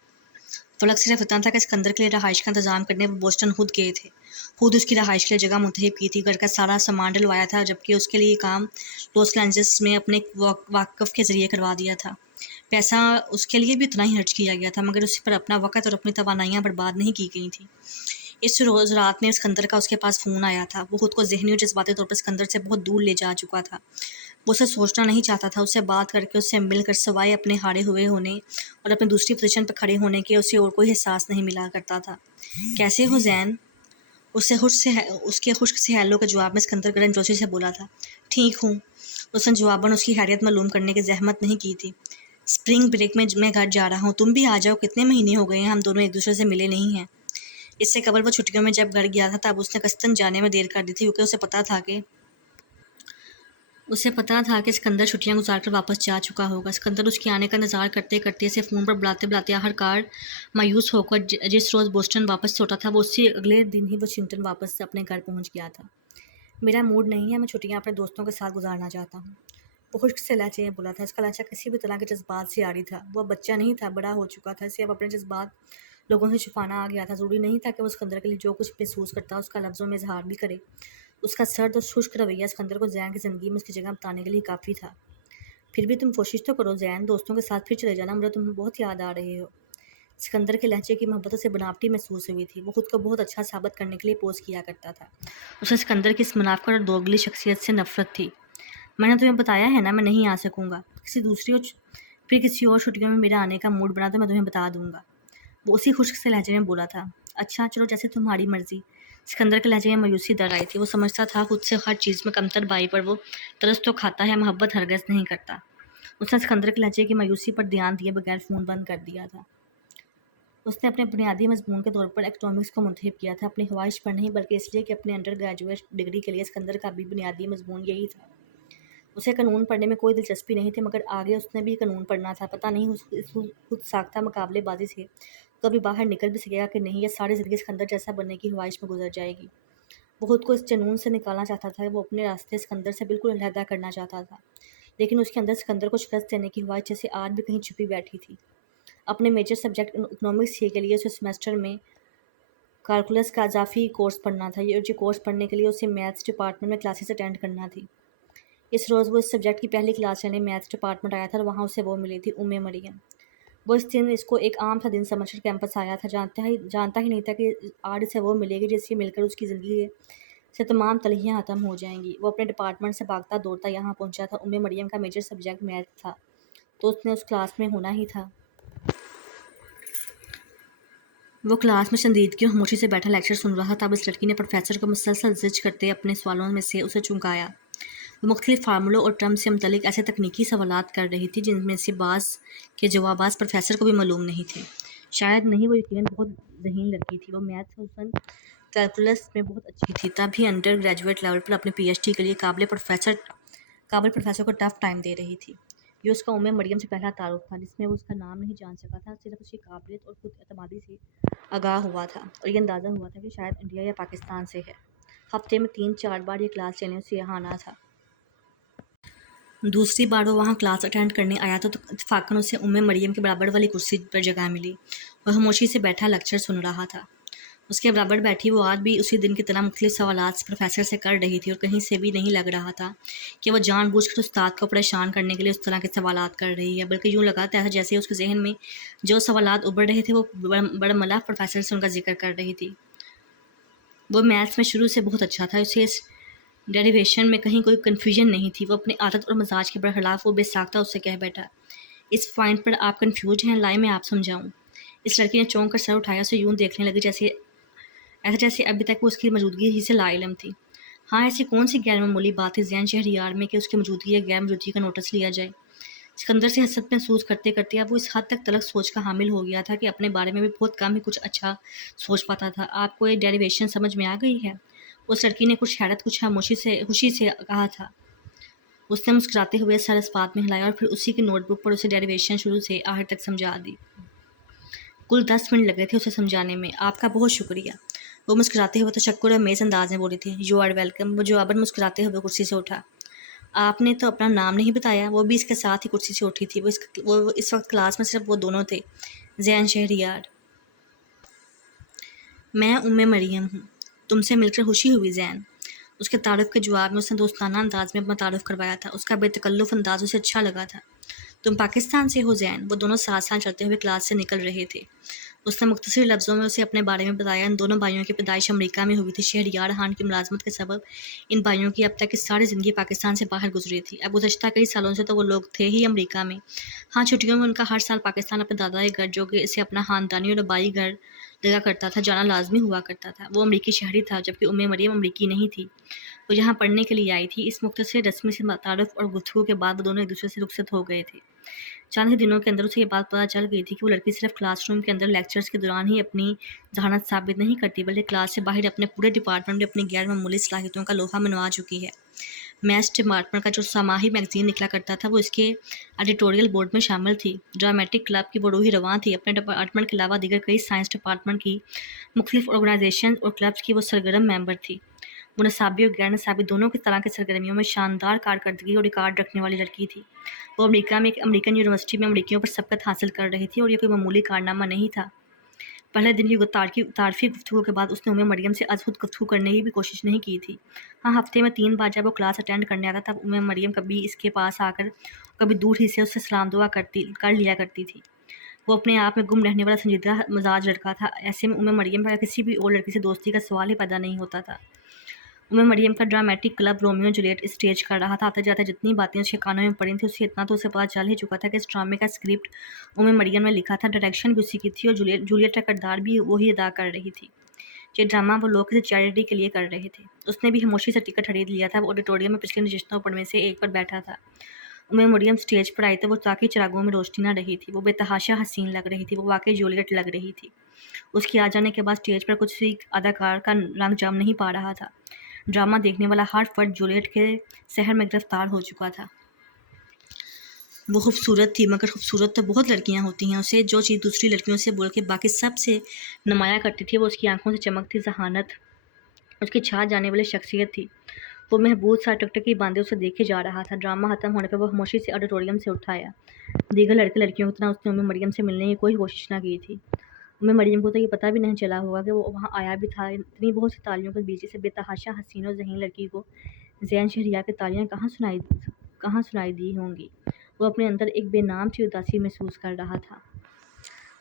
فرق صرف اتنا تھا کہ سکندر کے لیے رہائش کا انتظام کرنے وہ بوسٹن خود گئے تھے، خود اس کی رہائش کے لیے جگہ منتخب کی تھی، گھر کا سارا سامان ڈلوایا تھا، جبکہ اس کے لیے یہ کام لاس اینجلس میں اپنے واقف کے ذریعے کروا دیا تھا۔ پیسہ اس کے لیے بھی اتنا ہی خرچ کیا گیا تھا، مگر اس پر اپنا وقت اور اپنی توانائیاں برباد نہیں کی گئی تھیں۔ اس روز رات میں اسکندر کا اس کے پاس فون آیا تھا۔ وہ خود کو ذہنی اور جذباتی طور پر اسکندر سے بہت دور لے جا چکا تھا۔ وہ اسے سوچنا نہیں چاہتا تھا، اس سے بات کر کے، اس سے مل کر، سوائے اپنے ہارے ہوئے ہونے اور اپنی دوسری پوزیشن پر کھڑے ہونے کے اسے اور کوئی احساس نہیں ملا کرتا تھا۔ کیسے ہو زین؟ اس کے خشک سے ہیلو کے جواب میں اسکندر گرم جوشی سے بولا تھا۔ ٹھیک ہوں۔ اس نے جواباً اس کی خیریت معلوم کرنے کی زحمت نہیں کی تھی۔ اسپرنگ بریک میں میں گھر جا رہا ہوں، تم بھی آ جاؤ، کتنے مہینے ہو گئے ہیں ہم دونوں ایک دوسرے سے ملے نہیں ہیں۔ اس سے قبل وہ چھٹیوں میں جب گھر گیا تھا تب اس نے قصداً جانے میں دیر کر دی تھی، کیونکہ اسے پتا تھا کہ اسکندر چھٹیاں گزار کر واپس جا چکا ہوگا۔ اسکندر اس کے آنے کا انتظار کرتے کرتے، اسے فون پر بلاتے بلاتے آخرکار مایوس ہو کر جس روز بوسٹن واپس لوٹا تھا، وہ اسی اگلے دن ہی واشنگٹن واپس اپنے گھر پہنچ گیا تھا۔ میرا موڈ نہیں ہے، میں چھٹیاں اپنے دوستوں کے ساتھ گزارنا چاہتا ہوں، وہ خشک سے لہجے میں بولا تھا۔ اس کا لہجہ کسی بھی طرح کے جذبات سے عاری تھا۔ وہ اب بچہ نہیں تھا، بڑا ہو چکا تھا، اسے اب اپنے جذبات لوگوں سے چھپانا آ گیا تھا۔ ضروری نہیں تھا کہ وہ اسکندر کے لیے جو کچھ محسوس کرتا اس کا لفظوں میں اظہار بھی کرے۔ اس کا سرد اور خشک رویہ اسکندر کو زین کی زندگی میں اس کی جگہ بتانے کے لیے کافی تھا۔ پھر بھی تم کوشش تو کرو زین، دوستوں کے ساتھ پھر چلے جانا، مجھے تم بہت یاد آ رہے ہو۔ اسکندر کے لہجے کی محبت اسے بناوٹی محسوس ہوئی تھی۔ وہ خود کو بہت اچھا ثابت کرنے کے لیے پوز کیا کرتا تھا۔ اسے اسکندر کی اس منافقت اور دوگلی شخصیت سے نفرت تھی۔ میں نے تمہیں بتایا ہے نا، میں نہیں آ سکوں گا۔ کسی اور چھٹیوں میں میرا آنے کا موڈ بنا تو میں تمہیں بتا دوں گا، وہ اسی خشک سے لہجے میں بولا تھا۔ اچھا چلو، جیسے تمہاری مرضی۔ اسکندر کے لہجے میں مایوسی در آئی تھی۔ وہ سمجھتا تھا خود سے ہر چیز میں کمتر بائی پر وہ ترس تو کھاتا ہے، محبت ہرگز نہیں کرتا۔ اس نے اسکندر کے لہجے کی مایوسی پر دھیان دیے بغیر فون بند کر دیا تھا۔ اس نے اپنے بنیادی مضمون کے طور پر اکنامکس کو منتخب کیا تھا، اپنی خواہش پر نہیں بلکہ اس لیے کہ اپنے انڈر گریجویٹ ڈگری کے لیے اسکندر کا بھی بنیادی مضمون یہی تھا۔ اسے قانون پڑھنے میں کوئی دلچسپی نہیں تھی، مگر آگے اس نے بھی قانون پڑھنا تھا۔ پتہ نہیں اس خود ساختہ مقابلے بازی سے کبھی باہر نکل بھی سکے گا کہ نہیں، یا ساری زندگی اسکندر جیسا بننے کی خواہش میں گزر جائے گی۔ وہ خود کو اس جنون سے نکالنا چاہتا تھا، وہ اپنے راستے اسکندر سے بالکل علیحدہ کرنا چاہتا تھا، لیکن اس کے اندر اسکندر کو شکست دینے کی خواہش جیسے آج بھی کہیں چھپی بیٹھی تھی۔ اپنے میجر سبجیکٹ اکنامکس کے لیے اسے سیمسٹر میں کیلکولس کا اضافی کورس پڑھنا تھا، اور یہ کورس پڑھنے کے لیے اسے میتھس ڈپارٹمنٹ میں کلاسز اٹینڈ کرنا تھی۔ اس روز وہ اس سبجیکٹ کی پہلی کلاس لینے میتھس ڈپارٹمنٹ آیا تھا، اور وہاں اسے وہ ملی تھی، مریم۔ وہ اس دن اس کو ایک عام سا دن سمجھ کر کیمپس آیا تھا، جانتا ہی نہیں تھا کہ آج اسے وہ ملے گی جس سے مل کر اس کی زندگی سے تمام تلخیاں ختم ہو جائیں گی۔ وہ اپنے ڈپارٹمنٹ سے بھاگتا دوڑتا یہاں پہنچا تھا۔ مریم کا میجر سبجیکٹ میتھ تھا، تو اس نے اس کلاس میں ہونا ہی تھا۔ وہ کلاس میں سنجیدگی اور خاموشی سے بیٹھا لیکچر سن رہا تھا۔ اب اس لڑکی نے پروفیسر کو مسلسل زج کرتے اپنے سوالوں میں سے اسے چونکایا۔ وہ مختلف فارمولوں اور ٹرم سے متعلق ایسے تکنیکی سوالات کر رہی تھی جن میں سے بعض کے جوابات پروفیسر کو بھی معلوم نہیں تھے۔ شاید نہیں، وہ یقیناً بہت ذہین لڑکی تھی۔ وہ میتھ خصوصاً کیلکولس میں بہت اچھی تھی، تب بھی انڈر گریجویٹ لیول پر اپنے پی ایچ ڈی کے لیے قابل پروفیسر کو ٹف ٹائم دے رہی تھی۔ یہ اس کا مریم سے پہلا تعارف تھا، جس میں وہ اس کا نام نہیں جان سکا تھا، صرف اس کی قابلیت اور خود اعتمادی سے آگاہ ہوا تھا، اور یہ اندازہ ہوا تھا کہ شاید انڈیا یا پاکستان سے ہے۔ ہفتے میں 3-4 بار یہ کلاس لینے اسے یہاں آنا تھا۔ دوسری بار وہ وہاں کلاس اٹینڈ کرنے آیا تو اتفاقاً اسے مریم کے برابر والی کرسی پر جگہ ملی۔ وہ خاموشی سے بیٹھا لیکچر سن رہا تھا۔ اس کے برابر بیٹھی وہ آج بھی اسی دن کی طرح مختلف سوالات پروفیسر سے کر رہی تھی، اور کہیں سے بھی نہیں لگ رہا تھا کہ وہ جان بوجھ کر استاد کو پریشان کرنے کے لیے اس طرح کے سوالات کر رہی ہے، بلکہ یوں لگاتا ہے جیسے اس کے ذہن میں جو سوالات ابھر رہے تھے وہ برملا پروفیسر سے ان کا ذکر کر رہی تھی۔ وہ میتھس میں شروع سے بہت اچھا تھا، اسے اس ڈیریویشن میں کہیں کوئی کنفیوژن نہیں تھی۔ وہ اپنی عادت اور مزاج کے برخلاف وہ بے ساختہ اس سے کہہ بیٹھا، اس پوائنٹ پر آپ کنفیوزڈ ہیں، لائے میں آپ سمجھاؤں۔ اس لڑکی نے چونک کر سر اٹھایا، اسے یوں دیکھنے لگی جیسے ابھی تک وہ اس کی موجودگی ہی سے لا علم تھی۔ ہاں، ایسی کون سی غیر معمولی بات تھی زین شہریار میں کہ اس کی موجودگی یا غیر موجودگی کا نوٹس لیا جائے؟ اسکندر سے حسرت محسوس کرتے کرتے اب وہ اس حد تک تلخ سوچ کا حامل ہو گیا تھا کہ اپنے بارے میں بھی بہت کم ہی کچھ اچھا سوچ پاتا تھا۔ آپ کو یہ ڈیریویشن سمجھ میں آ گئی ہے؟ اس لڑکی نے کچھ حیرت کچھ خوشی سے کہا تھا۔ اس نے مسکراتے ہوئے سر اس بات میں ہلایا اور پھر اسی کی نوٹ بک پر اسے ڈیریویشن شروع سے آخر تک سمجھا دی۔ کل 10 منٹ لگے تھے اسے سمجھانے میں۔ آپ کا بہت شکریہ، وہ مسکراتے ہوئے تشکر آمیز انداز میں بولی تھی۔ یو آر ویلکم، وہ جواباً مسکراتے ہوئے کرسی سے اٹھا۔ آپ نے تو اپنا نام نہیں بتایا۔ وہ بھی اس کے ساتھ ہی کرسی سے اٹھی تھی۔ وہ اس وقت کلاس میں صرف وہ دونوں تھے، زین شہریار۔ میں مریم ہوں، تم سے مل کر خوشی ہوئی زین۔ اس کے تعارف کے جواب میں اس نے دوستانہ انداز میں اپنا تعارف کروایا تھا۔ اس کا بے تکلف انداز اسے اچھا لگا تھا۔ تم پاکستان سے ہو زین؟ وہ دونوں ساتھ ساتھ چلتے ہوئے کلاس سے نکل رہے تھے۔ اس نے مختصر لفظوں میں اسے اپنے بارے میں بتایا۔ ان دونوں بھائیوں کی پیدائش امریکہ میں ہوئی تھی۔ شہریار خان کی ملازمت کے سبب ان بھائیوں کی اب تک کی ساری زندگی پاکستان سے باہر گزری تھی۔ اب گزشتہ کئی سالوں سے تو وہ لوگ تھے ہی امریکہ میں۔ ہاں، چھٹیوں میں ان کا ہر سال پاکستان اپنے دادا کے گھر، جو کہ اسے اپنا خاندانی اور آبائی گھر لگا کرتا تھا، جانا لازمی ہوا کرتا تھا۔ وہ امریکی شہری تھا، جبکہ مریم امریکی نہیں تھی۔ وہ یہاں پڑھنے کے لیے آئی تھی۔ اس مختصر رسمی سے تعارف اور گفتگو کے بعد وہ دونوں ایک دوسرے سے رخصت ہو گئے تھے۔ چند ہی دنوں کے اندر اسے یہ بات پتہ چل گئی تھی کہ وہ لڑکی صرف کلاس روم کے اندر لیکچرز کے دوران ہی اپنی ذہانت ثابت نہیں کرتی، بلکہ کلاس سے باہر اپنے پورے ڈپارٹمنٹ میں اپنی غیر معمولی صلاحیتوں کا لوہا منوا چکی ہے۔ میتھس ڈپارٹمنٹ کا جو سماہی میگزین نکلا کرتا تھا، وہ اس کے ایڈیٹوریل بورڈ میں شامل تھی۔ ڈرامٹک کلب کی وہ روحی رواں تھی۔ اپنے ڈپارٹمنٹ کے علاوہ دیگر کئی سائنس ڈپارٹمنٹ کی مختلف آرگنائزیشن اور کلبس کی وہ سرگرم ممبر تھی۔ وہ نصابی اور غیر نصابی دونوں طرح کی سرگرمیوں میں شاندار کارکردگی اور ریکارڈ رکھنے والی لڑکی تھی۔ وہ امریکہ میں ایک امریکن یونیورسٹی میں امریکیوں پر سبقت حاصل کر رہی تھی، اور یہ کوئی معمولی کارنامہ نہیں تھا۔ پہلے دن کی تعارفی گفتگو کے بعد اس نے مریم سے از خود گفتگو کرنے کی بھی کوشش نہیں کی تھی۔ ہاں، ہفتے میں 3 بار جب وہ کلاس اٹینڈ کرنے آتا تب مریم کبھی اس کے پاس آ کر کبھی دور ہی سے اس سے سلام دعا کر لیا کرتی تھی۔ وہ اپنے آپ میں گم رہنے والا سنجیدہ مزاج لڑکا تھا۔ ایسے میں مریم کا کسی بھی اور لڑکی سے دوستی کا سوال ہی پیدا نہیں ہوتا تھا۔ مریم کا dramatic club Romeo Juliet stage کر رہا تھا۔ آتے جاتے جتنی باتیں اس کے کانوں میں پڑی تھیں، اتنا تو اسے پتہ چل ہی چکا تھا کہ اس ڈرامے کا اسکرپٹ مریم نے لکھا تھا، ڈائریکشن بھی اسی کی تھی، اور جولیٹ کا کردار بھی وہی ادا کر رہی تھی۔ یہ ڈرامہ وہ لوگ کسی چیریٹی کے لیے کر رہے تھے۔ اس نے بھی خاموشی سے ٹکٹ خرید لیا تھا۔ وہ آڈیٹوریم میں پچھلی نشستوں پر میں سے ایک پر بیٹھا تھا۔ مریم اسٹیج پر آئی تو وہ تاکہ چراغوں میں روشنی نہ رہی تھی۔ وہ بے تحاشا حسین لگ رہی تھی۔ وہ واقعی جولیٹ لگ رہی تھی۔ اس کے آ جانے کے بعد اسٹیج پر کچھ بھی اداکار کا رنگ جم نہیں پا رہا تھا۔ ڈرامہ دیکھنے والا ہر فرد جولیٹ کے سحر میں گرفتار ہو چکا تھا۔ وہ خوبصورت تھی، مگر خوبصورت تو بہت لڑکیاں ہوتی ہیں۔ اسے جو چیز دوسری لڑکیوں سے بول کے باقی سب سے نمایاں کرتی تھی، وہ اس کی آنکھوں سے چمکتی ذہانت، اس کی چھا جانے والی شخصیت تھی۔ وہ محبوب سا ٹکٹکی باندھے اسے دیکھے جا رہا تھا۔ ڈرامہ ختم ہونے پر وہ خاموشی سے آڈیٹوریم سے اٹھ آیا۔ دیگر لڑکیوں کی طرح اس نے مریم سے ملنے کی کوئی کوشش نہ کی تھی۔ مریم کو تو یہ پتہ بھی نہیں چلا ہوگا کہ وہ وہاں آیا بھی تھا۔ اتنی بہت سی تالیوں کے بیچ سے بے تحاشا حسین و ذہین لڑکی کو زین شہریار کی تالیاں کہاں سنائی دی ہوں گی۔ وہ اپنے اندر ایک بے نام سی اداسی محسوس کر رہا تھا۔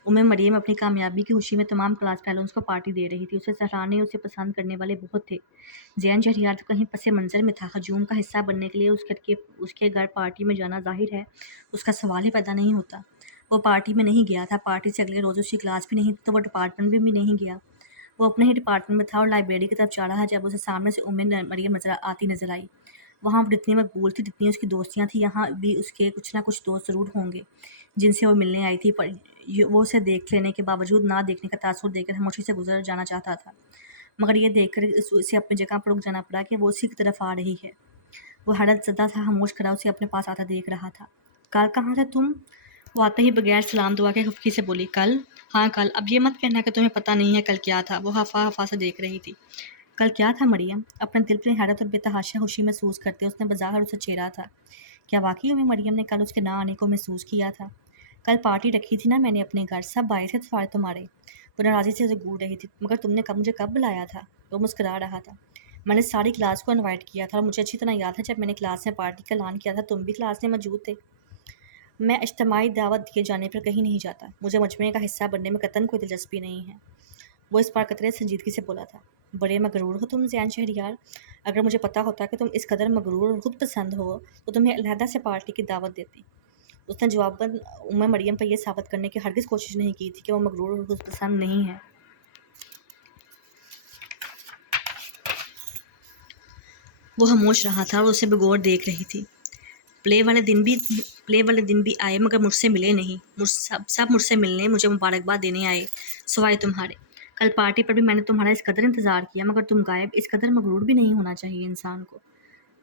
مریم اپنی کامیابی کی خوشی میں تمام کلاس فیلوز کو پارٹی دے رہی تھی۔ اسے سراہنے، اسے پسند کرنے والے بہت تھے۔ زین شہریار تو کہیں پس منظر میں تھا۔ ہجوم کا حصہ بننے کے لیے اس کے گھر پارٹی میں جانا ظاہر ہے اس کا سوال ہی پیدا نہیں ہوتا۔ وہ پارٹی میں نہیں گیا تھا۔ پارٹی سے اگلے روز اس کی کلاس بھی نہیں تھی، تو وہ ڈپارٹمنٹ میں بھی نہیں گیا۔ وہ اپنے ہی ڈپارٹمنٹ میں تھا اور لائبریری کی طرف جا رہا جب اسے سامنے سے مریم آتی نظر آئی۔ وہاں وہ جتنی مقبول تھی، جتنی اس کی دوستیاں تھیں، یہاں بھی اس کے کچھ نہ کچھ دوست ضرور ہوں گے جن سے وہ ملنے آئی تھی، پر وہ اسے دیکھ لینے کے باوجود نہ دیکھنے کا تاثر دے کر خاموشی سے گزر جانا چاہتا تھا، مگر یہ دیکھ کر اسے اپنی جگہ پر رک جانا پڑا کہ وہ اسی کی طرف آ رہی ہے۔ وہ حیرت زدہ تھا، خاموش کھڑا اسے اپنے پاس آتا دیکھ رہا تھا۔ کل کہاں تھے تم؟ وہ آتے ہی بغیر سلام دعا کے خفگی سے بولی۔ کل؟ ہاں کل۔ اب یہ مت کہنا کہ تمہیں پتہ نہیں ہے کل کیا تھا۔ وہ ہفا سے دیکھ رہی تھی۔ کل کیا تھا مریم؟ اپنے دل پر حیرت اور بے تحاشا خوشی محسوس کرتے اس نے بظاہر اسے چھیڑا تھا۔ کیا واقعی مریم نے کل اس کے نہ آنے کو محسوس کیا تھا؟ کل پارٹی رکھی تھی نا میں نے اپنے گھر، سب آئے تھے تمہارے۔ وہ ناراضی سے اسے گھور رہی تھی۔ مگر تم نے مجھے کب بلایا تھا؟ وہ مسکرا رہا تھا۔ میں نے ساری کلاس کو انوائٹ کیا تھا، اور مجھے اچھی طرح یاد ہے جب میں نے کلاس میں پارٹی کا اعلان کیا تھا تم بھی کلاس میں موجود تھے۔ میں اجتماعی دعوت دیے جانے پر کہیں نہیں جاتا۔ مجھے مجموعے کا حصہ بننے میں قطعاً کوئی دلچسپی نہیں ہے۔ وہ اس بار قطرے سنجیدگی سے بولا تھا۔ بڑے مغرور ہو تم زین شہریار۔ اگر مجھے پتا ہوتا کہ تم اس قدر مغرور اور خود پسند ہو تو تمہیں علیحدہ سے پارٹی کی دعوت دیتی۔ اس نے جواباً مریم پر یہ ثابت کرنے کی ہرگز کوشش نہیں کی تھی کہ وہ مغرور اور خود پسند نہیں ہے۔ وہ خاموش رہا تھا اور اسے بغور دیکھ رہی تھی۔ پلے والے دن بھی آئے مگر مجھ سے ملے نہیں۔ سب مجھ سے ملنے، مجھے مبارکباد دینے آئے سوائے تمہارے۔ کل پارٹی پر بھی میں نے تمہارا اس قدر انتظار کیا مگر تم غائب۔ اس قدر مغرور بھی نہیں ہونا چاہیے انسان کو۔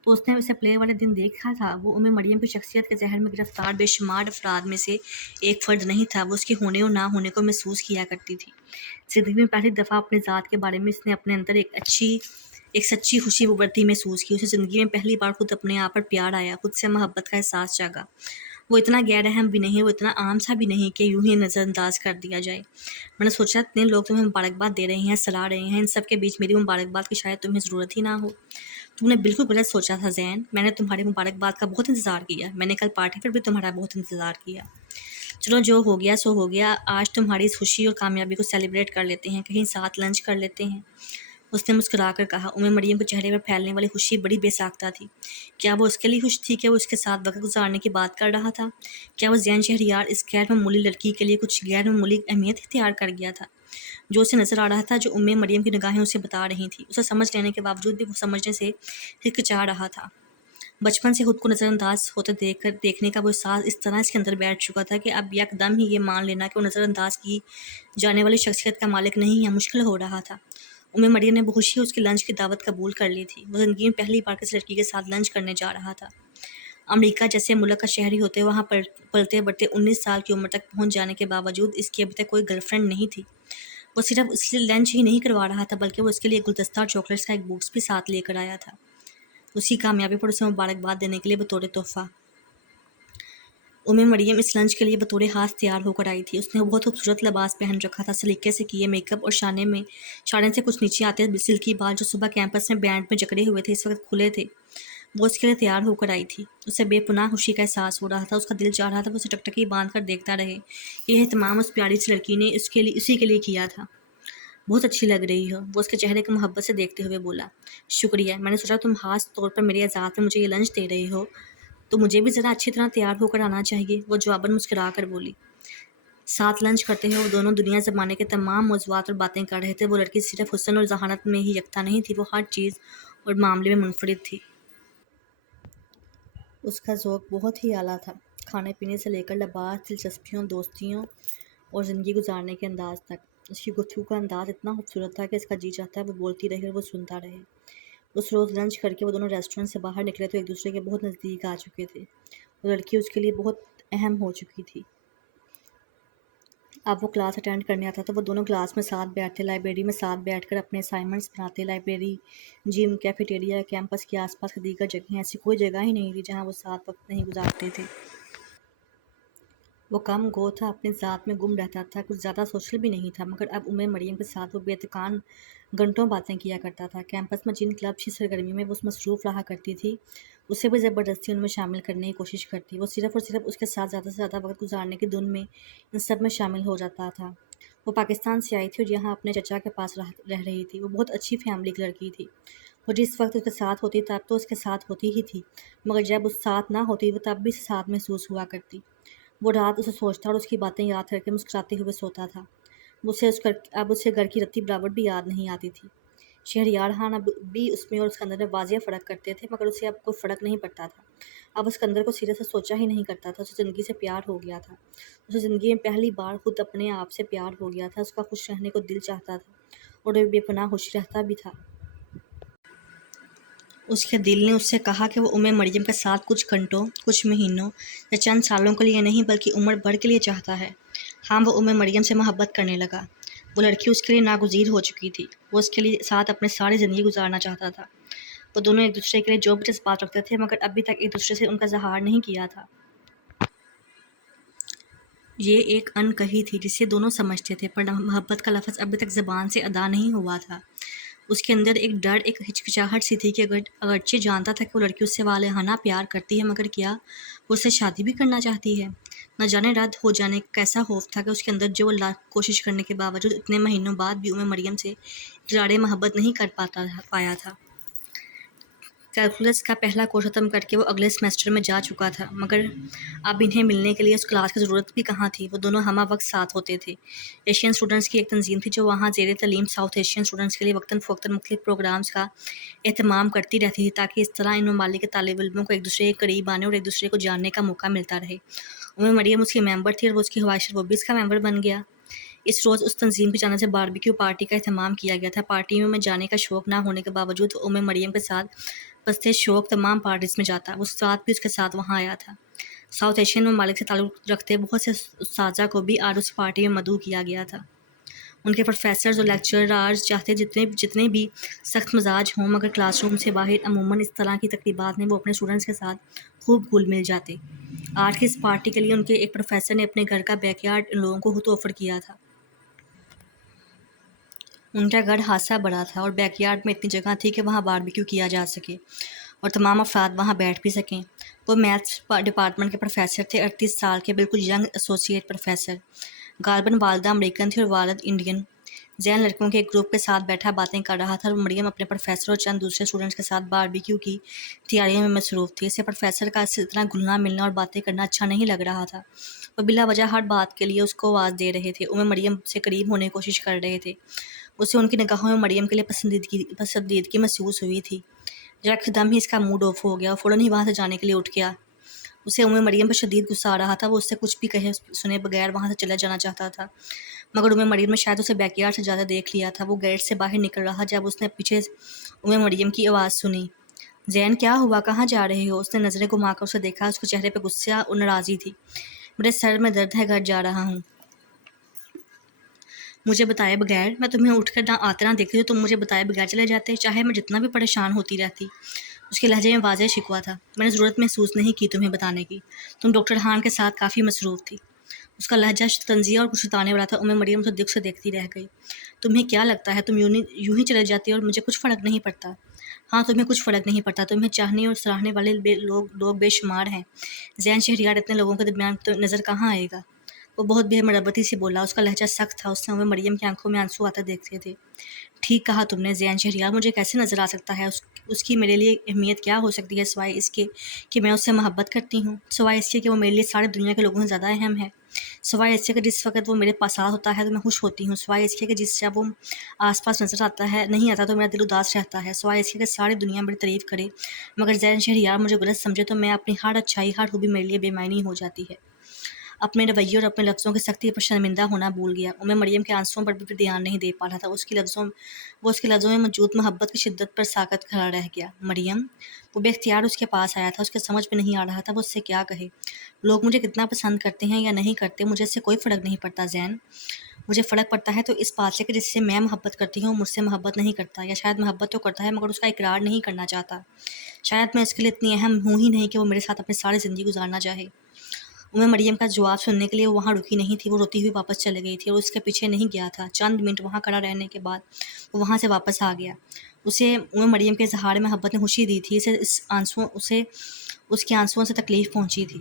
تو اس نے اسے پلے والے دن دیکھا تھا۔ وہ مریم کی شخصیت کے زہر میں گرفتار بے شمار افراد میں سے ایک فرد نہیں تھا۔ وہ اس کے ہونے اور نہ ہونے کو محسوس کیا کرتی تھی۔ زندگی میں پہلی دفعہ اپنی ذات کے بارے میں اس نے اپنے اندر ایک سچی خوشی ابھرتی محسوس کی۔ اسے زندگی میں پہلی بار خود اپنے آپ پر پیار آیا، خود سے محبت کا احساس جاگا۔ وہ اتنا غیر اہم بھی نہیں، وہ اتنا عام سا بھی نہیں کہ یوں ہی نظر انداز کر دیا جائے۔ میں نے سوچا اتنے لوگ تمہیں مبارکباد دے رہے ہیں، سلا رہے ہیں، ان سب کے بیچ میری مبارکباد کی شاید تمہیں ضرورت ہی نہ ہو۔ تم نے بالکل غلط سوچا تھا زین، میں نے تمہاری مبارکباد کا بہت انتظار کیا، میں نے کل پارٹی پر بھی تمہارا بہت انتظار کیا۔ چلو جو ہو گیا سو ہو گیا، آج تمہاری اس خوشی اور کامیابی کو سیلیبریٹ کر لیتے ہیں، کہیں ساتھ لنچ کر لیتے ہیں۔ اس نے مسکرا کر کہا۔ مریم کے چہرے پر پھیلنے والی خوشی بڑی بے ساختہ تھی۔ کیا وہ اس کے لیے خوش تھی کہ وہ اس کے ساتھ وقت گزارنے کی بات کر رہا تھا؟ کیا وہ زین شہریار اس غیر معمولی لڑکی کے لیے کچھ غیر معمولی اہمیت اختیار کر گیا تھا؟ جو اسے نظر آ رہا تھا، جو مریم کی نگاہیں اسے بتا رہی تھیں، اسے سمجھ لینے کے باوجود بھی وہ سمجھنے سے ہچکچا رہا تھا۔ بچپن سے خود کو نظر انداز ہوتے دیکھنے کا وہ احساس اس طرح اس کے اندر بیٹھ چکا تھا کہ اب یک دم ہی یہ مان لینا کہ وہ نظر انداز کی جانے والی شخصیت کا مالک نہیں ہے مشکل ہو رہا تھا۔ مریم نے بخوشی اس کی لنچ کی دعوت قبول کر لی تھی۔ وہ زندگی میں پہلی بار کسی لڑکی کے ساتھ لنچ کرنے جا رہا تھا۔ امریکہ جیسے ملک کا شہری ہوتے وہاں پلتے بڑھتے 19 سال کی عمر تک پہنچ جانے کے باوجود اس کی ابھی تک کوئی گرل فرینڈ نہیں تھی۔ وہ صرف اس لیے لنچ ہی نہیں کروا رہا تھا بلکہ وہ اس کے لیے گلدستہ اور چاکلیٹس کا ایک باکس بھی ساتھ لے کر آیا تھا، اس کی کامیابی پر اسے مبارکباد دینے کے لیے بطور تحفہ۔ مریم اس لنچ کے لیے بطور خاص تیار ہو کر آئی تھی۔ اس نے بہت خوبصورت لباس پہن رکھا تھا، سلیقے سے کیے میک اپ اور شانے سے کچھ نیچے آتے سلکی بال جو صبح کیمپس میں بینڈ میں جکڑے ہوئے تھے اس وقت کھلے تھے، وہ اس کے لیے تیار ہو کر آئی تھی۔ اسے بے پناہ خوشی کا احساس ہو رہا تھا، اس کا دل چاہ رہا تھا وہ اسے ٹکٹکی باندھ کر دیکھتا رہے۔ یہ اہتمام اس پیاری سی لڑکی نے اسی کے لیے کیا تھا۔ بہت اچھی لگ رہی ہو، وہ اس کے چہرے کو محبت سے دیکھتے ہوئے بولا۔ شکریہ، میں نے سوچا تم خاص طور پر میرے اعزاز میں مجھے یہ لنچ دے رہے ہو تو مجھے بھی ذرا اچھی طرح تیار ہو کر آنا چاہیے، وہ جواباً مسکرا کر بولی۔ ساتھ لنچ کرتے ہوئے وہ دونوں دنیا زمانے کے تمام موضوعات اور باتیں کر رہے تھے۔ وہ لڑکی صرف حسن اور ذہانت میں ہی یکتا نہیں تھی، وہ ہر چیز اور معاملے میں منفرد تھی۔ اس کا ذوق بہت ہی اعلیٰ تھا، کھانے پینے سے لے کر لباس، دلچسپیوں، دوستیوں اور زندگی گزارنے کے انداز تک۔ اس کی گفتگو کا انداز اتنا خوبصورت تھا کہ اس کا جی چاہتا ہے وہ بولتی رہے اور وہ سنتا رہے۔ اس روز لنچ کر کے وہ دونوں ریسٹورنٹ سے باہر نکلے تو ایک دوسرے کے بہت نزدیک آ چکے تھے۔ وہ لڑکی اس کے لیے بہت اہم ہو چکی تھی۔ اب وہ کلاس اٹینڈ کرنے آتا تو وہ دونوں کلاس میں ساتھ بیٹھتے، لائبریری میں ساتھ بیٹھ کر اپنے اسائنمنٹس بناتے۔ لائبریری، جم، کیفیٹیریا، کیمپس کے آس پاس کی دیگر جگہیں، ایسی کوئی جگہ ہی نہیں تھی جہاں وہ ساتھ وقت نہیں گزارتے تھے۔ وہ کم گو تھا، اپنی ذات میں گم رہتا تھا، کچھ زیادہ سوشل بھی نہیں تھا، مگر اب مریم کے ساتھ وہ بے تکان گھنٹوں باتیں کیا کرتا تھا۔ کیمپس میں جن کلب کی سرگرمیوں میں وہ مصروف رہا کرتی تھی، اسے بھی زبردستی ان میں شامل کرنے کی کوشش کرتی۔ وہ صرف اور صرف اس کے ساتھ زیادہ سے زیادہ وقت گزارنے کی دھن میں ان سب میں شامل ہو جاتا تھا۔ وہ پاکستان سے آئی تھی اور یہاں اپنے چچا کے پاس رہ رہی تھی۔ وہ بہت اچھی فیملی کی لڑکی تھی۔ وہ جس وقت اس کے ساتھ ہوتی تب تو اس کے ساتھ ہوتی ہی تھی، مگر جب اس ساتھ نہ ہوتی وہ تب بھی ساتھ محسوس ہوا کرتی۔ وہ رات اسے سوچتا اور اس کی باتیں یاد کر کے مسکراتے ہوئے سوتا تھا۔ اب اسے گھر کی رتی برابر بھی یاد نہیں آتی تھی۔ شہریار خان اب بھی اس میں اور اس کے اندر واضح فرق کرتے تھے، مگر اسے اب کوئی فرق نہیں پڑتا تھا۔ اب اس کندر کو سرے سے سوچا ہی نہیں کرتا تھا۔ اسے زندگی سے پیار ہو گیا تھا۔ اسے زندگی میں پہلی بار خود اپنے آپ سے پیار ہو گیا تھا۔ اس کا خوش رہنے کو دل چاہتا تھا اور وہ بے پناہ خوش رہتا بھی تھا۔ اس کے دل نے اس سے کہا کہ وہ مریم کے ساتھ کچھ گھنٹوں، کچھ مہینوں یا چند سالوں کے لیے نہیں بلکہ عمر بھر کے لیے چاہتا ہے۔ ہاں، وہ مریم سے محبت کرنے لگا۔ وہ لڑکی اس کے لیے ناگزیر ہو چکی تھی۔ وہ اس کے لیے ساتھ اپنے ساری زندگی گزارنا چاہتا تھا۔ وہ دونوں ایک دوسرے کے لیے جو بھی جذبات رکھتے تھے مگر ابھی تک ایک دوسرے سے ان کا اظہار نہیں کیا تھا۔ یہ ایک انکہی تھی جسے دونوں سمجھتے تھے، پر محبت کا لفظ ابھی تک زبان سے ادا نہیں ہوا تھا۔ اس کے اندر ایک ڈر، ایک ہچکچاہٹ سی تھی کہ اگرچہ جانتا تھا کہ وہ لڑکی اس سے والہانہ پیار کرتی ہے، مگر کیا وہ اس سے شادی بھی کرنا چاہتی ہے؟ نہ جانے رد ہو جانے کا کیسا خوف تھا کہ اس کے اندر جو وہ لاکھ کوشش کرنے کے باوجود اتنے مہینوں بعد بھی مریم سے اقرار محبت نہیں کر پایا تھا۔ کیلکولس کا پہلا کورس ختم کر کے وہ اگلے سیمسٹر میں جا چکا تھا، مگر اب انہیں ملنے کے لیے اس کلاس کی ضرورت بھی کہاں تھی۔ وہ دونوں ہمہ وقت ساتھ ہوتے تھے۔ ایشین اسٹوڈنٹس کی ایک تنظیم تھی جو وہاں زیر تعلیم ساؤتھ ایشین اسٹوڈنٹس کے لیے وقتاً فوقتاً مختلف پروگرامز کا اہتمام کرتی رہتی تھی تاکہ اس طرح ان ممالک کے طالب علموں کو ایک دوسرے کے قریب آنے اور ایک دوسرے کو جاننے کا موقع ملتا رہے۔ مریم اس کی ممبر تھی اور وہ اس کی خواہش وہ بھی اس کا ممبر بن گیا۔ اس روز اس تنظیم کی جانب سے باربیکیو پارٹی کا اہتمام کیا گیا تھا۔ پارٹی میں جانے کا شوق نہ ہونے کے باوجود مریم کے ساتھ بستے شوق تمام پارٹیز میں جاتا۔ وہ استاد بھی اس کے ساتھ وہاں آیا تھا۔ ساؤتھ ایشین ممالک سے تعلق رکھتے بہت سے اساتذہ کو بھی آج اس پارٹی میں مدعو کیا گیا تھا۔ ان کے پروفیسرز اور لیکچررز چاہتے جتنے بھی سخت مزاج ہوں، مگر کلاس روم سے باہر عموماً اس طرح کی تقریبات میں وہ اپنے اسٹوڈنٹس کے ساتھ خوب گھل مل جاتے۔ آج کی اس پارٹی کے لیے ان کے ایک پروفیسر نے اپنے گھر کا بیک یارڈ ان لوگوں کو خود آفر کیا تھا۔ ان کا گھر خاصا بڑا تھا اور بیک یارڈ میں اتنی جگہ تھی کہ وہاں باربیکیو کیا جا سکے اور تمام افراد وہاں بیٹھ بھی سکیں۔ وہ میتھس ڈپارٹمنٹ کے پروفیسر تھے، 38 سال کے بالکل ینگ ایسوسیٹ پروفیسر۔ غالباً والدہ امریکن تھی اور والد انڈین۔ زین لڑکوں کے ایک گروپ کے ساتھ بیٹھا باتیں کر رہا تھا اور مریم اپنے پروفیسر اور چند دوسرے اسٹوڈنٹس کے ساتھ باربیکیو کی تیاریوں میں مصروف تھی۔ اسے پروفیسر کا اس سے اتنا گھلنا ملنا اور باتیں کرنا اچھا نہیں لگ رہا تھا۔ وہ بلا وجہ ہر بات کے لیے اس کو آواز دے رہے تھے۔ مریم سے قریب ہونے کی کوشش کر رہے تھے۔ اسے ان کی نگاہوں میں مریم کے لیے پسندیدگی محسوس ہوئی تھی۔ یک دم ہی اس کا موڈ آف ہو گیا اور فوراً ہی وہاں سے جانے کے لیے اٹھ گیا۔ اسے مریم پر شدید غصہ آ رہا تھا۔ وہ اس سے کچھ بھی کہے سنے بغیر وہاں سے چلا جانا چاہتا تھا، مگر مریم نے شاید اسے بیک یارڈ سے زیادہ دیکھ لیا تھا۔ وہ گیٹ سے باہر نکل رہا جب اس نے پیچھے مریم کی آواز سنی۔ زین، کیا ہوا؟ کہاں جا رہے ہو؟ اس نے نظریں گھما کر اسے دیکھا۔ اس کے چہرے پہ غصہ اور ناراضی تھی۔ میرے سر میں درد ہے، گھر جا رہا ہوں۔ مجھے بتائے بغیر؟ میں تمہیں اٹھ کر نہ آتے نہ دیکھتی تو تم مجھے بتائے بغیر چلے جاتے، چاہے میں جتنا بھی پریشان ہوتی رہتی۔ اس کے لہجے میں واضح شکوہ تھا۔ میں نے ضرورت محسوس نہیں کی تمہیں بتانے کی، تم ڈاکٹر خان کے ساتھ کافی مصروف تھی۔ اس کا لہجہ طنزیہ اور کچھ ستانے والا تھا۔ مریم اسے دکھ سے دیکھتی رہ گئی۔ تمہیں کیا لگتا ہے تم یوں ہی چلے جاتی اور مجھے کچھ فرق نہیں پڑتا؟ ہاں، تمہیں کچھ فرق نہیں پڑتا۔ تمہیں چاہنے اور سراہنے والے لوگ بے شمار ہیں۔ زین شہریار اتنے لوگوں کے درمیان نظر کہاں آئے گا؟ وہ بہت بے مربتی سے بولا۔ اس کا لہجہ سخت تھا۔ اس نے مریم کی آنکھوں میں آنسو آتے دیکھتے تھے۔ ٹھیک کہا تم نے، زین شہریار مجھے کیسے نظر آ سکتا ہے؟ اس کی میرے لیے اہمیت کیا ہو سکتی ہے سوائے اس کے کہ میں اس سے محبت کرتی ہوں، سوائے اس کے کہ وہ میرے لیے ساری دنیا کے لوگوں سے زیادہ اہم ہے، سوائے اس کے کہ جس وقت وہ میرے پاس ہوتا ہے تو میں خوش ہوتی ہوں، سوائے اس کے کہ جب وہ آس پاس نظر آتا ہے نہیں آتا تو میرا دل اداس رہتا ہے، سوائے اس کے کہ ساری دنیا میری تعریف کرے، مگر زین شہریار مجھے غلط سمجھے تو میں اپنی ہر اچھائی ہر خوبی میرے لیے بے معنی ہو جاتی ہے۔ اپنے رویے اور اپنے لفظوں کی سختی پر شرمندہ ہونا بھول گیا۔ مریم کے آنسوؤں پر بھی دھیان نہیں دے پا رہا تھا۔ وہ اس کے لفظوں میں موجود محبت کی شدت پر ساکت کھڑا رہ گیا۔ مریم، وہ بے اختیار اس کے پاس آیا تھا۔ اس کے سمجھ میں نہیں آ رہا تھا وہ اس سے کیا کہے۔ لوگ مجھے کتنا پسند کرتے ہیں یا نہیں کرتے مجھے اس سے کوئی فرق نہیں پڑتا زین۔ مجھے فرق پڑتا ہے تو اس بات سے کہ جس سے میں محبت کرتی ہوں مجھ سے محبت نہیں کرتا، یا شاید محبت تو کرتا ہے مگر اس کا اقرار نہیں کرنا چاہتا۔ شاید میں اس کے لیے اتنی اہم ہوں ہی نہیں کہ وہ میرے ساتھ اپنی ساری زندگی گزارنا چاہے۔ مریم کا جواب سننے کے لیے وہ وہاں رکی نہیں تھی۔ وہ روتی ہوئی واپس چلے گئی تھی اور اس کے پیچھے نہیں گیا تھا۔ چند منٹ وہاں کھڑا رہنے کے بعد وہ وہاں سے واپس آ گیا۔ اسے مریم کے اظہار محبت نے خوشی دی تھی۔ اسے اس کے آنسوؤں سے تکلیف پہنچی تھی۔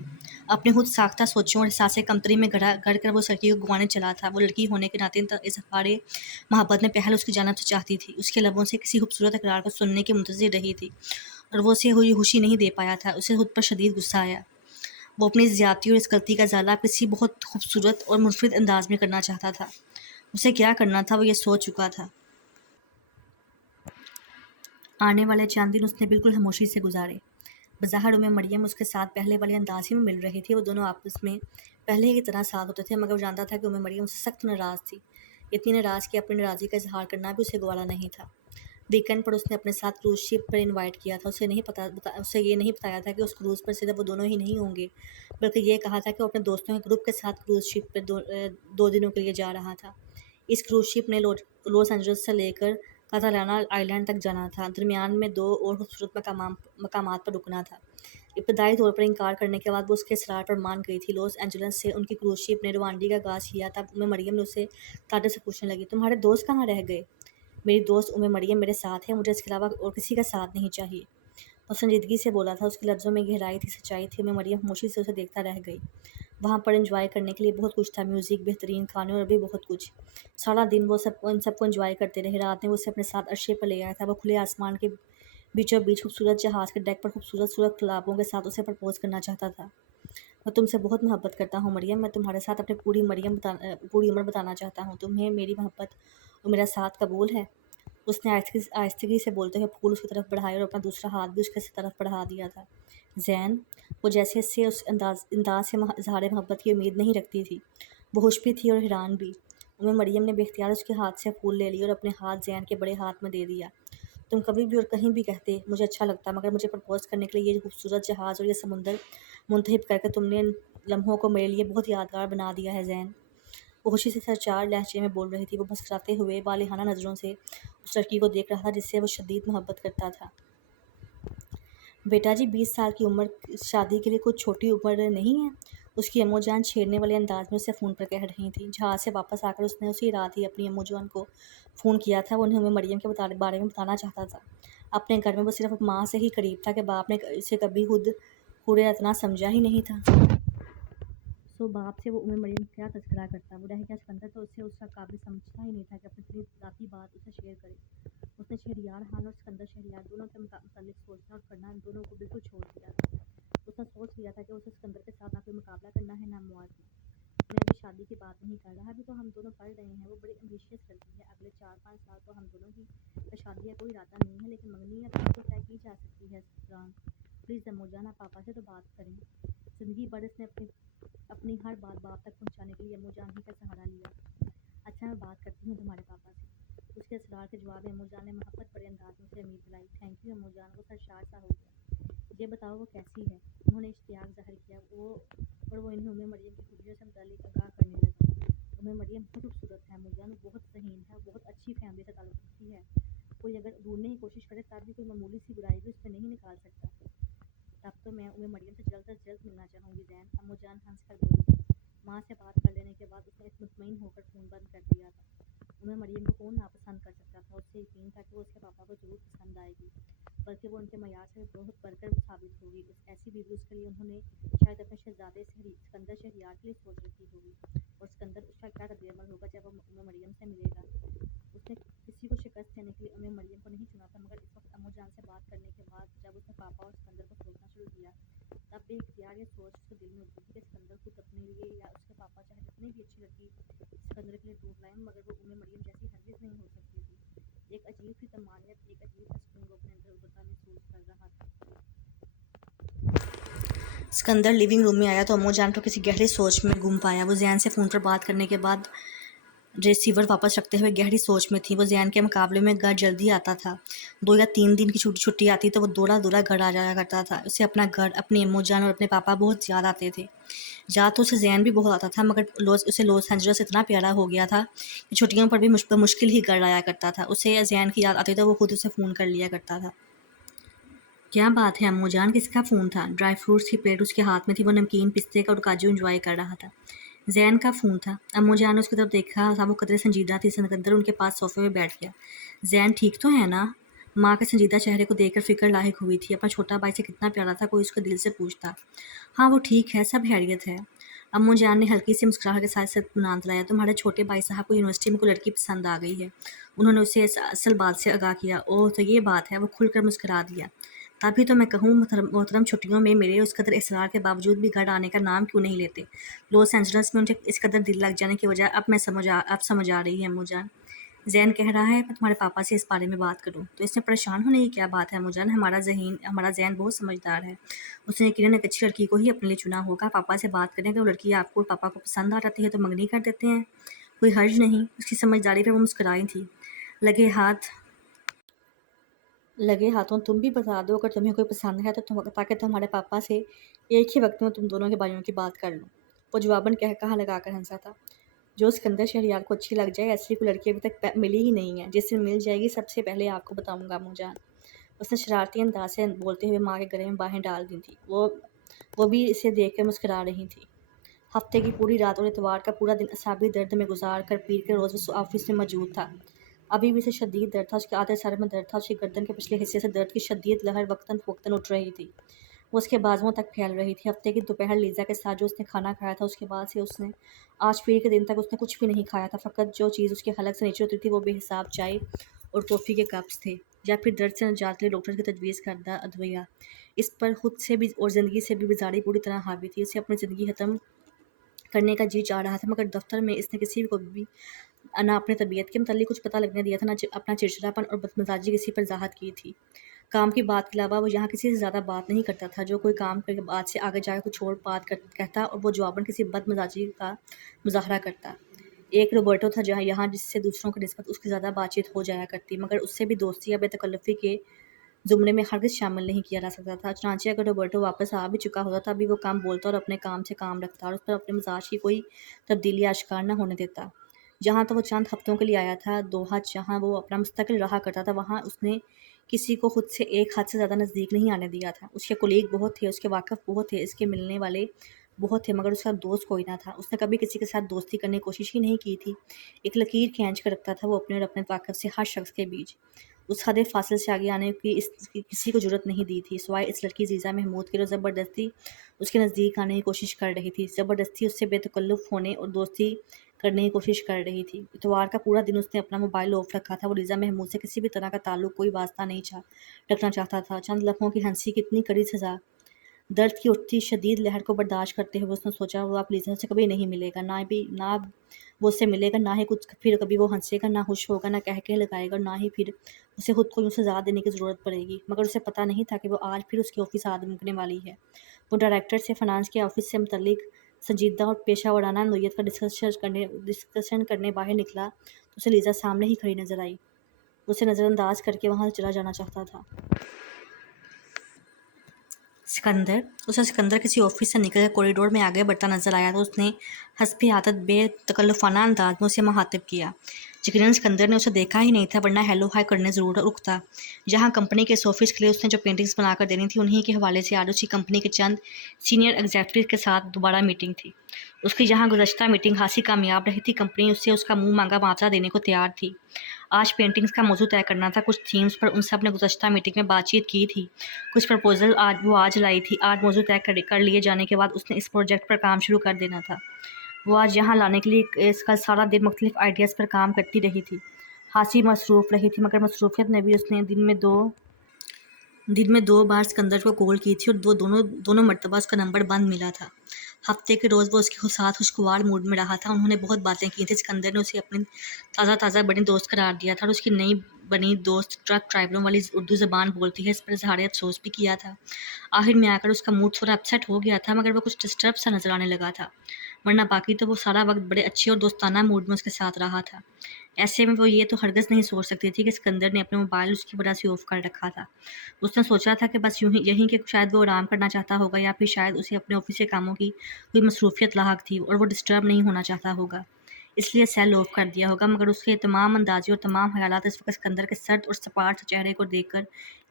اپنی خود ساختہ سوچوں اور احساس کمتری میں گھڑ کر وہ اس لڑکی کو گنوانے چلا تھا۔ وہ لڑکی ہونے کے ناطے اظہار محبت میں پہل اس کی جانب سے چاہتی تھی۔ اس کے لبوں سے کسی خوبصورت اقرار کو سننے کی منتظر رہی تھی اور وہ اسے ہوئی خوشی نہیں دے پایا تھا۔ اسے خود پر شدید غصہ آیا۔ وہ اپنی زیادتی اور اس غلطی کا ازالہ کسی بہت خوبصورت اور منفرد انداز میں کرنا چاہتا تھا۔ اسے کیا کرنا تھا وہ یہ سوچ چکا تھا۔ آنے والے چند دن اس نے بالکل خاموشی سے گزارے۔ بظاہر مریم اس کے ساتھ پہلے والے انداز ہی میں مل رہی تھی۔ وہ دونوں آپس میں پہلے کی طرح ساتھ ہوتے تھے، مگر وہ جانتا تھا کہ مریم اس سے سخت ناراض تھی، اتنی ناراض کہ اپنی ناراضی کا اظہار کرنا بھی اسے گوارا نہیں تھا۔ ویکینڈ پر اس نے اپنے ساتھ کروز شپ پر انوائٹ کیا تھا۔ اسے یہ نہیں بتایا تھا کہ اس کروز پر صرف وہ دونوں ہی نہیں ہوں گے، بلکہ یہ کہا تھا کہ وہ اپنے دوستوں کے گروپ کے ساتھ کروز شپ پر 2 دنوں کے لیے جا رہا تھا۔ اس کروز شپ نے لاس اینجلس سے لے کر کاتالانا آئی لینڈ تک جانا تھا، درمیان میں 2 اور خوبصورت مقامات پر رکنا تھا۔ ابتدائی طور پر انکار کرنے کے بعد وہ اس کے اصرار پر مان گئی تھی۔ لاس اینجلس سے ان کی کروز شپ نے روانڈی کا آغاز کیا۔ تب مریم نے اسے تعجب سے پوچھنے لگی، تمہارے دوست کہاں رہ گئے؟ میری دوست مریم میرے ساتھ ہے، مجھے اس کے علاوہ اور کسی کا ساتھ نہیں چاہیے۔ وہ سنجیدگی سے بولا تھا۔ اس کے لفظوں میں گہرائی تھی، سچائی تھی۔ مریم خاموشی سے اسے دیکھتا رہ گئی۔ وہاں پر انجوائے کرنے کے لیے بہت کچھ تھا، میوزک، بہترین کھانے اور بھی بہت کچھ۔ سارا دن وہ ان سب کو انجوائے کرتے رہے۔ رات میں وہ اسے اپنے ساتھ عرشے پر لے آیا تھا۔ وہ کھلے آسمان کے بیچوں بیچ خوبصورت جہاز کے ڈیک پر خوبصورت سرخ گلابوں کے ساتھ اسے پرپوز کرنا چاہتا تھا۔ میں تم سے بہت محبت کرتا ہوں مریم، میں تمہارے ساتھ اپنی پوری عمر بتانا چاہتا ہوں، تمہیں میری محبت اور میرا ساتھ قبول ہے؟ اس نے آہستگی سے بولتے ہوئے پھول اس کی طرف بڑھائے اور اپنا دوسرا ہاتھ بھی اس کی طرف بڑھا دیا تھا۔ زین، وہ جیسے اس سے انداز سے اظہار محبت کی امید نہیں رکھتی تھی۔ وہ خوش بھی تھی اور حیران بھی۔ مریم نے بے اختیار اس کے ہاتھ سے پھول لے لیے اور اپنے ہاتھ زین کے بڑے ہاتھ میں دے دیا۔ تم کبھی بھی اور کہیں بھی کہتے مجھے اچھا لگتا، مگر مجھے پرپوز کرنے کے لیے یہ خوبصورت جہاز اور یہ سمندر منتخب کر کے تم نے ان لمحوں کو میرے لیے بہت یادگار بنا دیا ہے زین۔ وہ خوشی سے سرچار لہجے میں بول رہی تھی۔ وہ مسکراتے ہوئے والہانہ نظروں سے اس لڑکی کو دیکھ رہا تھا جس سے وہ شدید محبت کرتا تھا۔ بیٹا جی، 20 سال کی عمر شادی کے لیے کچھ چھوٹی عمر نہیں ہے۔ اس کی امو جان چھیڑنے والے انداز میں اسے فون پر کہہ رہی تھیں۔ جہاز سے واپس آ کر اس نے اسی رات ہی اپنی امو جان کو فون کیا تھا۔ وہ انہیں مریم کے بارے میں بتانا چاہتا تھا۔ اپنے گھر میں وہ صرف ماں سے ہی قریب تھا کہ باپ نے اسے کبھی خود اتنا سمجھا ہی نہیں تھا۔ باپ سے وہ مریم کیا تذکرہ کرتا، وہ رہ گیا سکندر تو اسے اس کا قابل سمجھتا ہی نہیں تھا کہ اپنی ذاتی بات اسے شیئر کرے۔ اس نے شہریار خان اور سکندر شہریار دونوں کے متعلق سوچنا اور کرنا ان دونوں کو بالکل چھوڑ دیا تھا۔ اس نے سوچ لیا تھا کہ اسے سکندر کے ساتھ نہ کوئی مقابلہ کرنا ہے نہ موازنہ۔ میں ابھی شادی کی بات نہیں کر رہا، ابھی تو ہم دونوں پڑھ رہے ہیں۔ وہ بڑی ایمبیشیس لڑکی ہے، اگلے 4-5 سال تو ہم دونوں کی شادی کا کوئی ارادہ نہیں ہے، لیکن منگنی یا تو طے کی جا سکتی ہے۔ فران پلیز امو جان، آپ پاپا سے تو بات کریں۔ زندگی بھر اس نے اپنی ہر بات باپ تک پہنچانے کے لیے امو جان ہی کا سہارا لیا۔ اچھا، میں بات کرتی ہوں تمہارے پاپا سے۔ اس کے اصرار کے جواب میں امو جان نے محبت بڑے انداز میں اسے امید دلائی۔ تھینک یو امو جان۔ وہ سرشار سا ہو گیا۔ یہ بتاؤ وہ کیسی ہے؟ انہوں نے اشتیاق ظاہر کیا اور وہ انہیں مریم کی خوبیوں سے متعلق آگاہ کرنے لگا۔ مریم بہت خوبصورت ہے امو جان، وہ بہت ذہین ہے، بہت اچھی فیملی سے تعلق رکھتی ہے۔ کوئی اگر ڈھونڈنے کی کوشش کرے تب بھی کوئی معمولی سی برائی بھی اس پہ نہیں نکال سکتا۔ تب تو میں مریم سے جلد از جلد ملنا چاہوں گی زین، امو جان ہنس کر بولی۔ ماں سے بات کر لینے کے بعد اس نے مطمئن ہو کر فون بند کر دیا تھا۔ مریم کو کون ناپسند کر سکتا تھا؟ اسے یقین تھا کہ وہ اس کے پاپا کو ضرور پسند آئے گی، بلکہ وہ ان کے معیار سے بہت بڑھ کر ثابت ہوگی۔ ایسی بیوی اس کے لیے انہوں نے شاید اپنے شہزادے سکندر شہریار کے لیے سوچ رکھی ہوگی، اور سکندر اس کا کیا رد عمل ہوگا جب وہ مریم سے ملے گا۔ اس نے کسی کو شکست دینے کے لیے مریم کو نہیں چنا تھا، مگر اس وقت امو جان سے بات کرنے کے بعد جب اس نے پاپا اور سکندر کو سوچنا شروع کیا، تب بے اختیار یہ سوچ اس کے دل میں ابھری تھی کہ سکندر خود اپنے لیے یا اس کے پاپا چاہے جتنی بھی اچھی لڑکی سکندر کے لیے ڈھونڈ لائیں، مگر وہ مریم جیسی ہرگز نہیں ہو سکتی تھی۔ ایک عجیب سی طمانینت، ایک عجیب سا سکون وہ اپنے اندر ابھرتا محسوس کر رہا تھا۔ سکندر لیونگ روم میں آیا تو امو جان کو کسی گہری سوچ میں گم پایا۔ وہ زین سے فون پر بات کرنے کے بعد ریسیور واپس رکھتے ہوئے گہری سوچ میں تھی۔ وہ زین کے مقابلے میں گھر جلدی آتا تھا۔ 2 یا 3 دن کی چھٹی آتی تو وہ دورہ گھر آ جایا کرتا تھا۔ اسے اپنا گھر، اپنی امو جان اور اپنے پاپا بہت یاد آتے تھے۔ یاد تو اسے زین بھی بہت آتا تھا، مگر اسے لاس اینجلس اتنا پیارا ہو گیا تھا کہ چھٹیوں پر بھی مشکل ہی گھر آیا کرتا تھا۔ اسے زین کی یاد آتی تو وہ خود اسے فون کر لیا کرتا تھا۔ کیا بات ہے امو جان، کس کا فون تھا؟ ڈرائی فروٹس کی پلیٹ اس کے ہاتھ میں تھی، وہ نمکین پستے کا اور کاجو انجوائے کر رہا تھا۔ زین کا فون تھا۔ امو جان نے اس کی طرف دیکھا تھا، وہ قدرے سنجیدہ تھی۔ سکندر ان کے پاس صوفے پہ بیٹھ گیا۔ زین ٹھیک تو ہے نا؟ ماں کے سنجیدہ چہرے کو دیکھ کر فکر لاحق ہوئی تھی۔ اپنا چھوٹا بھائی سے کتنا پیارا تھا، کوئی اس کے دل سے پوچھتا۔ ہاں وہ ٹھیک ہے، سب خیریت ہے۔ امو جان نے ہلکی سی مسکراہٹ کے ساتھ اطمینان دلایا۔ تمہارے چھوٹے بھائی صاحب کو یونیورسٹی میں کوئی لڑکی پسند آ گئی ہے؟ انہوں نے اسے اصل بات سے آگاہ کیا۔ اوہ تو یہ بات ہے، وہ کھل کر مسکرا دیا۔ تبھی تو میں کہوں محترم چھٹیوں میں میرے اس قدر اصرار کے باوجود بھی گھر آنے کا نام کیوں نہیں لیتے؟ لاس اینجلس میں ان کے اس قدر دل لگ جانے کی وجہ اب سمجھ آ رہی ہے امو جان۔ زین کہہ رہا ہے میں تمہارے پاپا سے اس بارے میں بات کروں تو اس میں پریشان ہونے کی کیا بات ہے امو جان؟ ہمارا زین بہت سمجھدار ہے، اس نے یقیناً ایک اچھی لڑکی کو ہی اپنے لیے چنا ہوگا۔ پاپا سے بات کریں کہ وہ لڑکی آپ کو پاپا کو پسند آ جاتی ہے تو منگنی کر دیتے ہیں، کوئی حرج نہیں۔ اس کی سمجھداری پہ وہ مسکرائی تھی۔ لگے ہاتھوں تم بھی بتا دو اگر تمہیں کوئی پسند ہے تو، تاکہ تمہارے پاپا سے ایک ہی وقت میں تم دونوں کے بھائیوں کی بات کر لوں۔ وہ جواباً کہا لگا کر ہنسا تھا۔ جو سکندر شہریار کو اچھی لگ جائے، ایسی کوئی لڑکی ابھی تک ملی ہی نہیں ہے، جس سے مل جائے گی سب سے پہلے آپ کو بتاؤں گا امو جان۔ اس نے شرارتی انداز سے بولتے ہوئے ماں کے گلے میں باہیں ڈال دی تھیں۔ وہ بھی اسے دیکھ کر مسکرا رہی تھی۔ ہفتے کی پوری رات اور اتوار کا پورا دن اعصابی درد میں گزار کر پیر کے روز وہ آفس میں موجود تھا۔ ابھی بھی اسے شدید درد تھا، اس کے آدھے سر میں درد تھا، اس کی گردن کے پچھلے حصے سے درد کی شدید لہر وقتاً فوقتاً اٹھ رہی تھی، وہ اس کے بازوؤں تک پھیل رہی تھی۔ ہفتے کی دوپہر لیزا کے ساتھ جو اس نے کھانا کھایا تھا، اس کے بعد سے اس نے آج پیر کے دن تک اس نے کچھ بھی نہیں کھایا تھا۔ فقط جو چیز اس کے حلق سے نیچے اتری تھی وہ بے حساب چائے اور کافی کے کپس تھے، یا پھر درد سے نجات کے لیے ڈاکٹر کی تجویز کردہ ادویہ۔ اس پر خود سے بھی اور زندگی سے بھی بیزاری پوری طرح حاوی تھی۔ اسے اپنی زندگی ختم کرنے کا جی چاہ رہا تھا، مگر دفتر میں اس نے کسی کو بھی نہ اپنے طبیعت کے متعلق کچھ پتہ لگنے دیا تھا، نہ اپنا چڑچڑاپن اور بدمزاجی کسی پر ظاہر کی تھی۔ کام کی بات کے علاوہ وہ یہاں کسی سے زیادہ بات نہیں کرتا تھا۔ جو کوئی کام کے بعد سے آگے جا کر کچھ اور بات کہتا اور وہ جواباً کسی بد مزاجی کا مظاہرہ کرتا۔ ایک روبرٹو تھا یہاں، جس سے دوسروں کی نسبت اس کی زیادہ بات چیت ہو جایا کرتی، مگر اس سے بھی دوستی یا بے تکلفی کے زمرے میں ہرگز شامل نہیں کیا جا سکتا تھا۔ چنانچہ اگر روبرٹو واپس آ بھی چکا ہوتا تب بھی وہ کام بولتا اور اپنے کام سے کام رکھتا، اور اس پر اپنے مزاج کی کوئی تبدیلی آشکار نہ ہونے دیتا۔ جہاں تو وہ چند ہفتوں کے لیے آیا تھا، دوحہ جہاں وہ اپنا مستقل رہا کرتا تھا، وہاں اس نے کسی کو خود سے ایک حد سے زیادہ نزدیک نہیں آنے دیا تھا۔ اس کے کولیگ بہت تھے، اس کے واقف بہت تھے، اس کے ملنے والے بہت تھے مگر اس کا دوست کوئی نہ تھا. اس نے کبھی کسی کے ساتھ دوستی کرنے کی کوشش ہی نہیں کی تھی. ایک لکیر کھینچ کر رکھتا تھا وہ اپنے اور اپنے واقف سے ہر شخص کے بیچ. اس حد فاصل سے آگے آنے کی کسی کو جرت نہیں دی تھی سوائے اس لڑکی زیزا محمود کے جو زبردستی اس کے نزدیک آنے کی کوشش کر رہی تھی. زبردستی اس سے بے تکلف ہونے اور دوستی کرنے کی کوشش کر رہی تھی. اتوار کا پورا دن اس نے اپنا موبائل آف رکھا تھا. وہ ریزا محمود سے کسی بھی طرح کا تعلق کوئی واسطہ نہیں رکھنا چاہتا تھا. چند لمحوں کی ہنسی کتنی کڑی سزا. درد کی اٹھتی شدید لہر کو برداشت کرتے ہوئے اس نے سوچا وہ اب لیزا سے کبھی نہیں ملے گا. نہ وہ اس سے ملے گا، نہ ہی کچھ پھر کبھی وہ ہنسے گا، نہ خوش ہوگا، نہ کہہ لگائے گا، اور نہ ہی پھر اسے خود کو یوں سزا دینے کی ضرورت پڑے گی. مگر اسے پتہ نہیں تھا کہ وہ آج پھر اس کے آفس آمنے والی ہے. وہ ڈائریکٹر سے فنانس کے آفس سے متعلق سنجیدہ اور پیشہ ورانہ نوعیت کا ڈسکشن کرنے باہر نکلا تو اسے لیزا سامنے ہی کھڑی نظر آئی. وہ اسے نظر انداز کر کے وہاں سے چلا جانا چاہتا تھا. سکندر کسی آفس سے نکل کر کوریڈور میں آگے بڑھتا نظر آیا تو اس نے حسب عادت بے تکلفانہ انداز میں اسے مخاطب کیا. یقیناً سکندر نے اسے دیکھا ہی نہیں تھا ورنہ ہیلو ہائی کرنے ضرور رکتا. جہاں کمپنی کے اس آفس کے لیے اس نے جو پینٹنگز بنا کر دینی تھی انہی کے حوالے سے آج اسی کمپنی کے چند سینئر ایگزیکٹو کے ساتھ دوبارہ میٹنگ تھی. اس کی جہاں گزشتہ میٹنگ خاصی کامیاب رہی تھی کمپنی اس سے اس کا منہ مانگا معاوضہ دینے کو تیار تھی. آج پینٹنگز کا موضوع طے کرنا تھا. کچھ تھیمز پر ان سب نے گزشتہ میٹنگ میں بات چیت کی تھی. کچھ پرپوزل آج لائی تھی. آج موضوع طے کر لیے جانے کے بعد اس نے اس پروجیکٹ پر کام شروع کر دینا تھا. وہ آج یہاں لانے کے لیے اس کا سارا دن مختلف آئیڈیاز پر کام کرتی رہی تھی. خاصی مصروف رہی تھی مگر مصروفیت میں بھی اس نے دن میں دو بار سکندر کو کال کی تھی اور دونوں مرتبہ اس کا نمبر بند ملا تھا. ہفتے کے روز وہ اس کے ساتھ خوشگوار موڈ میں رہا تھا. انہوں نے بہت باتیں کی تھیں. سکندر نے اسے اپنی تازہ بنی دوست قرار دیا تھا اور اس کی نئی بنی دوست ٹرک ڈرائیوروں والی اردو زبان بولتی ہے اس پر اظہار افسوس بھی کیا تھا. آخر میں آ کر اس کا موڈ تھوڑا اپسیٹ ہو گیا تھا مگر وہ کچھ ڈسٹرب سا نظر آنے لگا تھا ورنہ باقی تو وہ سارا وقت بڑے اچھے اور دوستانہ موڈ میں اس کے ساتھ رہا تھا. ایسے میں وہ یہ تو ہرگز نہیں سوچ سکتی تھی کہ سکندر نے اپنے موبائل اس کی وجہ سے آف کر رکھا تھا. اس نے سوچا تھا کہ بس یہیں کہ شاید وہ آرام کرنا چاہتا ہوگا یا پھر شاید اسے اپنے آفس کے کاموں کی کوئی مصروفیت لاحق تھی اور وہ ڈسٹرب نہیں ہونا چاہتا ہوگا اس لیے سیل آف کر دیا ہوگا. مگر اس کے تمام اندازے اور تمام خیالات اس وقت سکندر کے سرد اور سپاٹ چہرے کو دیکھ کر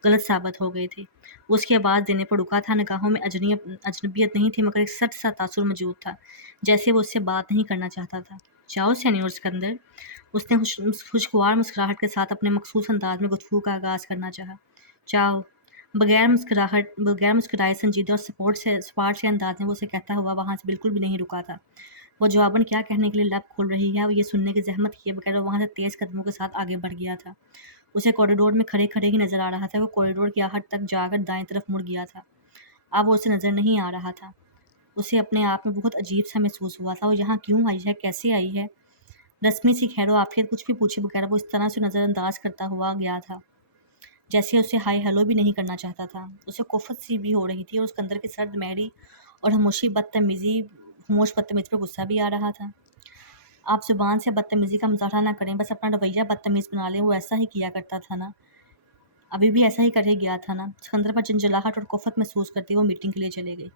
غلط ثابت ہو گئے تھے. وہ اس کی آواز دینے پر رکا تھا. نگاہوں میں اجنبیت نہیں تھی مگر ایک سخت سا تاثر موجود تھا جیسے وہ اس سے بات نہیں کرنا چاہتا تھا. جاؤ سینیور سکندر. اس نے خوشگوار مسکراہٹ کے ساتھ اپنے مخصوص انداز میں گفتگو کا آغاز کرنا چاہا. جاؤ. بغیر مسکرائے سنجیدہ اور سپاٹ سے انداز میں وہ اسے کہتا ہوا وہاں سے بالکل بھی نہیں رکا تھا. وہ جواباً کیا کہنے کے لیے لب کھول رہی ہے یہ سننے کی زحمت کیے بغیر وہ وہاں سے تیز قدموں کے ساتھ آگے بڑھ گیا تھا. اسے کوریڈور میں کھڑے ہی نظر آ رہا تھا. وہ کوریڈور کی آخر تک جا کر دائیں طرف مڑ گیا تھا. اب وہ اسے نظر نہیں آ رہا تھا. اسے اپنے آپ میں بہت عجیب سا محسوس ہوا تھا. وہ یہاں کیوں آئی ہے؟ کیسے آئی ہے؟ رسمی سی خیر و عافیت کچھ بھی پوچھے بغیر وہ اس طرح سے نظر انداز کرتا ہوا گیا تھا جیسے اسے ہائی ہیلو بھی نہیں کرنا چاہتا تھا. اسے کوفت سی بھی ہو رہی تھی اور اس کے اندر کی سرد مہری اور خاموش بدتمیزی پر غصہ بھی آ رہا تھا. آپ زبان سے بدتمیزی کا مظاہرہ نہ کریں، بس اپنا رویہ بدتمیز بنا لیں. وہ ایسا ہی کیا کرتا تھا نا، ابھی بھی ایسا ہی کرے گیا تھا نا. سکندر پر جنجلاہٹ اور کوفت محسوس کرتے وہ میٹنگ کے لیے چلے گئے.